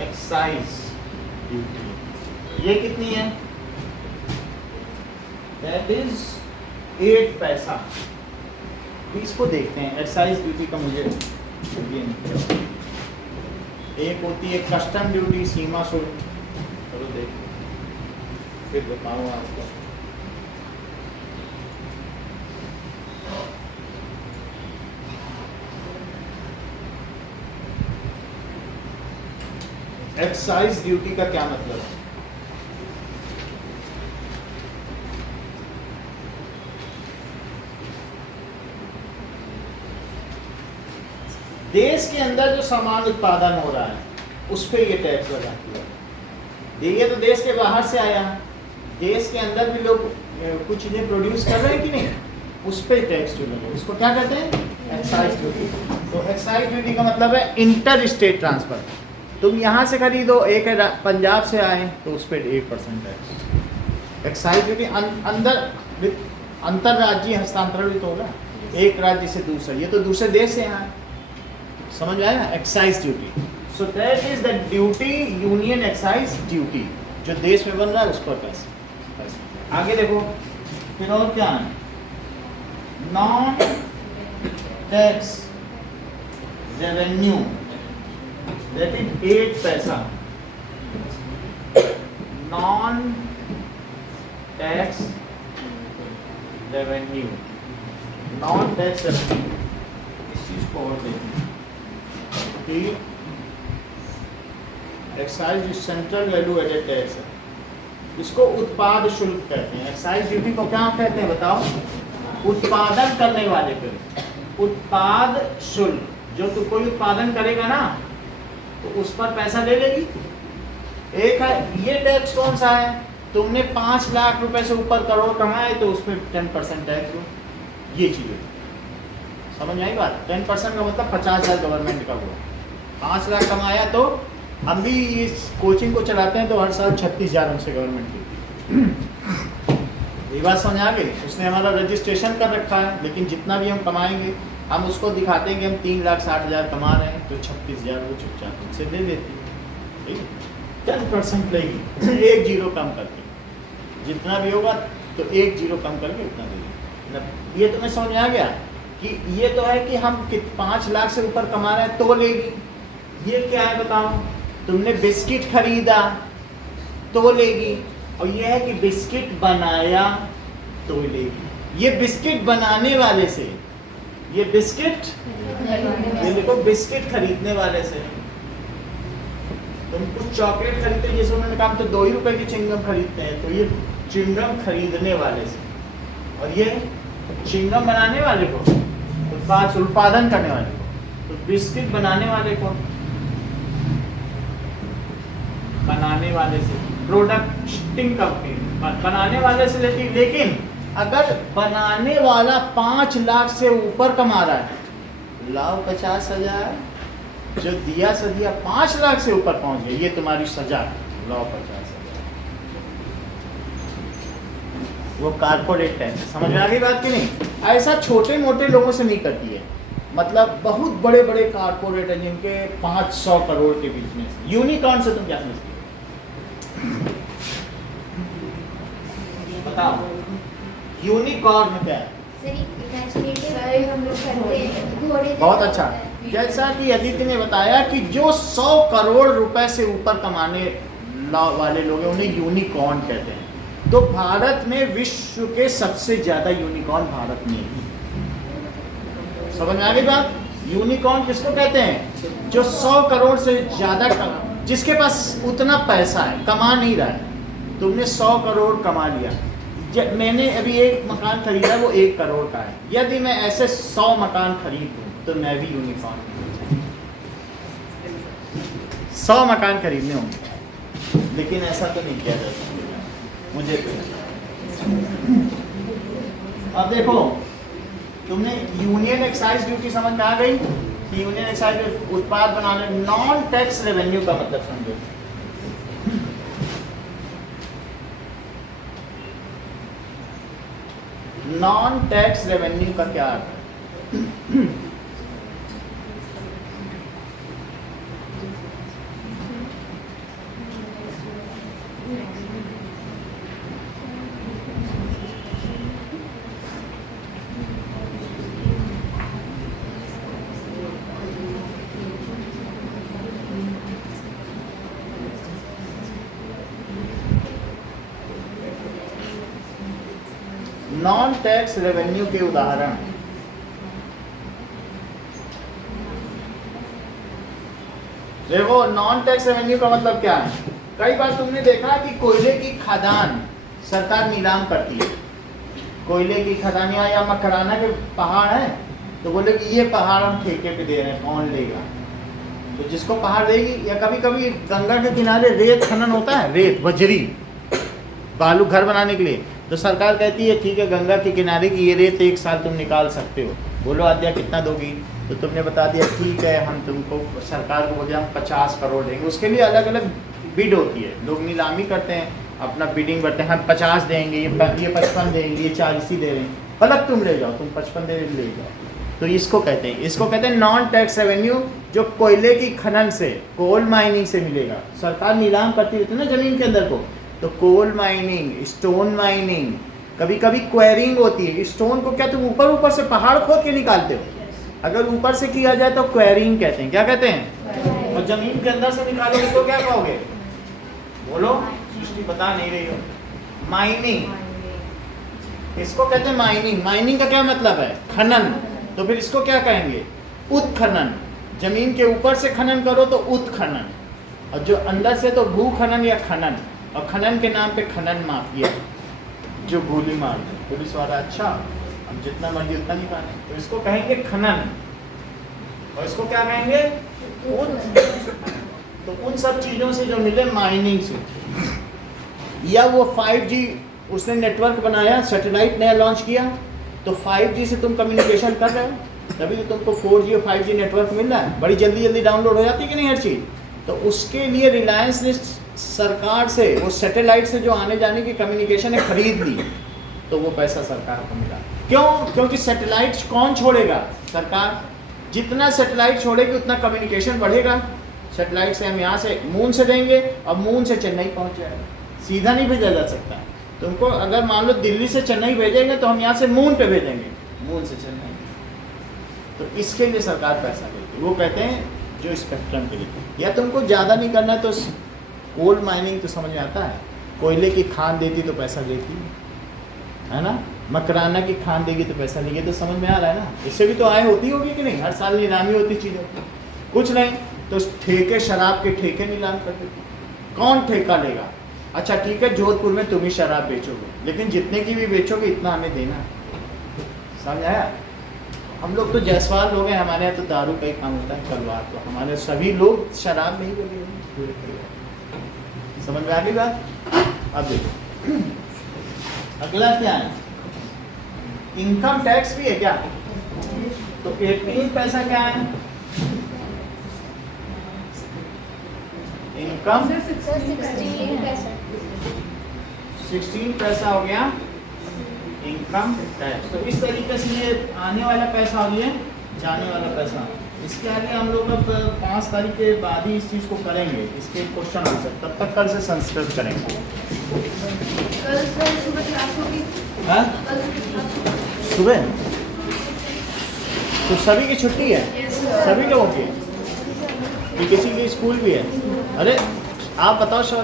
एक्साइज ड्यूटी ये कितनी है? दैट इज 8 पैसा। इसको देखते हैं। एक्साइज ड्यूटी का मुझे ये नहीं, एक होती है कस्टम ड्यूटी, सीमा शुल्क। चलो देखते फिर बताऊँ आपको। एक्साइज ड्यूटी का क्या मतलब है? देश के अंदर जो सामान उत्पादन हो रहा है उस पे ये टैक्स लगाती है। ये तो देश के बाहर से आया, देश के अंदर भी लोग कुछ चीजें प्रोड्यूस कर रहे हैं कि नहीं, उस पे टैक्स जो लगे उसको क्या कहते हैं? Excise duty. तो एक्साइज ड्यूटी का मतलब है इंटर स्टेट ट्रांसफर। तुम यहाँ से खरीदो, एक पंजाब से आए तो उस पर 1% टैक्स। एक्साइज ड्यूटी अंदर अंतरराज्यीय हस्तांतरण भी तो होगा, एक राज्य से दूसरा, ये तो दूसरे देश से यहाँ। समझ में आया? Excise duty. So that is the duty, union excise duty, जो देश में बन रहा है उस पर पैसा। आगे देखो फिर और क्या है? Non tax revenue, that is 8 पैसा। Non tax revenue, non tax revenue, इस चीज को और देखें कि एक्साइज जो सेंट्रल वैल्यू एडेड टैक्स है, इसको उत्पाद शुल्क कहते हैं। एक्साइज ड्यूटी को क्या कहते हैं बताओ? उत्पादन करने वाले पे उत्पाद शुल्क। जो तू कोई उत्पादन करेगा ना तो उस पर पैसा ले लेगी। एक है ये टैक्स, कौन सा है? तुमने 5 लाख रुपए से ऊपर करोड़ कमाए तो उस पर 10% टैक्स दो। ये चीज़ समझ में आई बात? 10% का मतलब 50,000 गवर्नमेंट का हुआ। 5 लाख कमाया तो हम भी इस कोचिंग को चलाते हैं तो हर साल 36,000 हमसे गवर्नमेंट की। ये बात समझ आ गई? उसने हमारा रजिस्ट्रेशन कर रखा है, लेकिन जितना भी हम कमाएंगे हम उसको दिखाते हैं कि हम 3,60,000 कमा रहे हैं, तो 36,000 वो चुपचाप से दे देती है। 10% लेगी, 1 जीरो कम करके, जितना भी होगा तो 1 जीरो कम करके उतना देगी। ये तुम्हें समझ में आ गया कि ये तो है कि हम 5 लाख से ऊपर कमा रहे हैं तो लेगी। ये क्या है बताओ? तुमने बिस्किट खरीदा तो लेगी, और ये है कि बिस्किट बनाया तो लेगी। ये बिस्किट बनाने वाले से, ये बिस्किट, ये देखो बिस्किट खरीदने वाले से। तुम कुछ चॉकलेट खरीदते हैं, जैसे उन्होंने कहा तो 2 ही रुपए की चिंगम खरीदते हैं, तो ये चिंगम खरीदने वाले से, और ये चिंगम बनाने वाले को, उत्पादन करने वाले को। तो बिस्किट बनाने वाले को, बनाने वाले से, प्रोडक्टिंग कंपनी बनाने वाले से लेती। लेकिन अगर बनाने वाला 5 लाख से ऊपर कमा रहा है, लाओ 50,000, जो दिया सदिया 5 लाख से ऊपर पहुंच गया, ये तुम्हारी सजा, लाओ 50,000। वो कारपोरेट टैक्स। समझ में आ गई बात कि नहीं? ऐसा छोटे मोटे लोगों से नहीं करती है, मतलब बहुत बड़े बड़े कारपोरेट हैं जिनके 500 करोड़ के बिजनेस। यूनिकॉर्न से तुम क्या समझते हो? बताओ यूनिकॉर्न क्या है? बहुत अच्छा। जैसा कि अदिति ने बताया कि जो 100 करोड़ रुपए से ऊपर कमाने लॉ वाले लोग हैं उन्हें यूनिकॉर्न कहते हैं। तो भारत में विश्व के सबसे ज़्यादा यूनिकॉर्न भारत में है। समझ में आ गई बात? यूनिकॉर्न किसको कहते हैं? जो 100 करोड़ से ज़्यादा जिसके पास उतना पैसा है, कमा नहीं रहा है। तुमने 100 करोड़ कमा लिया, मैंने अभी एक मकान खरीदा वो 1 करोड़ का है, यदि मैं ऐसे 100 मकान खरीद दूँ तो मैं भी यूनिकॉर्न। 100 मकान खरीदने होंगे, लेकिन ऐसा तो नहीं किया जा सकता मुझे तो। अब देखो, तुमने यूनियन एक्साइज ड्यूटी समझ में आ गई कि यूनियन एक्साइज उत्पाद बनाने, नॉन टैक्स रेवेन्यू का मतलब समझो। नॉन टैक्स रेवेन्यू का क्या अर्थ है? नॉन टैक्स रेवेन्यू के उदाहरण, देखो नॉन टैक्स रेवेन्यू का मतलब क्या है? कई बार तुमने देखा कि कोयले की खदान सरकार नीलाम करती है। कोयले की खदान या मकराना के पहाड़ है तो बोले कि ये पहाड़ हम ठेके पे दे रहे हैं, कौन लेगा? तो जिसको पहाड़ देगी, या कभी कभी गंगा के किनारे रेत खनन होता है, रेत बजरी बालू घर बनाने के लिए, तो सरकार कहती है ठीक है गंगा के किनारे की ये रेत 1 साल तुम निकाल सकते हो। बोलो आद्या कितना दोगी? तो तुमने बता दिया ठीक है, हम तुमको, सरकार को बोलिए हम 50 करोड़ देंगे। उसके लिए अलग अलग बिड होती है, लोग नीलामी करते हैं, अपना बिडिंग बढ़ते हैं, हम 50 देंगे, ये 55 देंगे, ये 40 ही दे रहे हैं, मतलब तुम ले जाओ, तुम 55 दे ले जाओ। तो इसको कहते हैं नॉन टैक्स रेवेन्यू, जो कोयले की खनन से, कोल माइनिंग से मिलेगा। सरकार नीलाम करती रहती है ना जमीन के अंदर को, तो कोल माइनिंग, स्टोन माइनिंग, कभी कभी क्वेरिंग होती है। स्टोन को क्या तुम ऊपर से पहाड़ खोद के निकालते हो? अगर ऊपर से किया जाए तो क्वेरिंग कहते हैं। क्या कहते हैं? और जमीन के अंदर से निकालोगे तो क्या कहोगे? बोलो, सृष्टि बता नहीं रही हो। माइनिंग, इसको कहते हैं माइनिंग। माइनिंग का क्या मतलब है? खनन। तो फिर इसको क्या कहेंगे? उत्खनन। जमीन के ऊपर से खनन करो तो उत्खनन, और जो अंदर से तो भू खनन या खनन। और खनन के नाम पे खनन माफिया जो गोली मार दे पुलिस वाला, अच्छा हम जितना मर्जी उतना निकालें, तो इसको कहेंगे खनन। और इसको क्या कहेंगे? तो उन सब चीज़ों से जो मिले माइनिंग से, या वो 5G उसने नेटवर्क बनाया, सैटेलाइट नया लॉन्च किया, तो 5G से तुम कम्युनिकेशन कर रहे हो, तभी तो तुमको 4G और 5G नेटवर्क मिल रहा है, बड़ी जल्दी जल्दी डाउनलोड हो जाती है कि नहीं हर चीज़। तो उसके लिए रिलायंस ने सरकार से, वो सैटेलाइट से जो आने जाने की कम्युनिकेशन है खरीद ली, तो वो पैसा सरकार को मिला। क्यों? क्योंकि सैटेलाइट कौन छोड़ेगा? सरकार। जितना सैटेलाइट छोड़ेगी उतना कम्युनिकेशन बढ़ेगा। सैटेलाइट से हम यहाँ से मून से देंगे और मून से चेन्नई पहुँच जाएगा, सीधा नहीं भेजा जा सकता। तुमको अगर मान लो दिल्ली से चेन्नई भेजेंगे तो हम यहाँ से मून पे भेजेंगे, मून से चेन्नई। तो इसके लिए सरकार पैसा देती है, वो कहते हैं जो स्पेक्ट्रम के लिए। या तुमको ज़्यादा नहीं करना तो कोल माइनिंग तो समझ में आता है, कोयले की खान देती तो पैसा देती है ना, मकराना की खान देगी तो पैसा देगी, तो समझ में आ रहा है ना। इससे भी तो आय होती होगी कि नहीं? हर साल नीलामी होती चीज़ों की, कुछ नहीं तो ठेके, शराब के ठेके नीलाम कर देती। कौन ठेका लेगा? अच्छा ठीक है, जोधपुर में तुम ही शराब बेचोगे, लेकिन जितने की भी बेचोगे इतना हमें देना है। समझ आया? हम लोग तो जायसवाल लोग हैं, हमारे यहाँ तो दारू का ही काम होता है, कलवार, तो हमारे सभी लोग शराब नहीं बोलेंगे। समझ में आ गई बात? अब देखो अगला क्या है? इनकम टैक्स भी है क्या? तो 18 पैसा क्या है? इनकम 16 पैसा हो गया इनकम टैक्स। तो इस तरीके से ये आने वाला पैसा हो गया, जाने वाला पैसा। इसके आगे हम लोग अब 5 तारीख के बाद ही इस चीज़ को करेंगे, इसके क्वेश्चन आंसर, तब तक कल से संस्कृत करेंगे। कल सुबह क्लास होगी? हाँ सुबह तो सभी की छुट्टी है, सभी लोगों की, किसी की स्कूल भी है। अरे आप बताओ सर।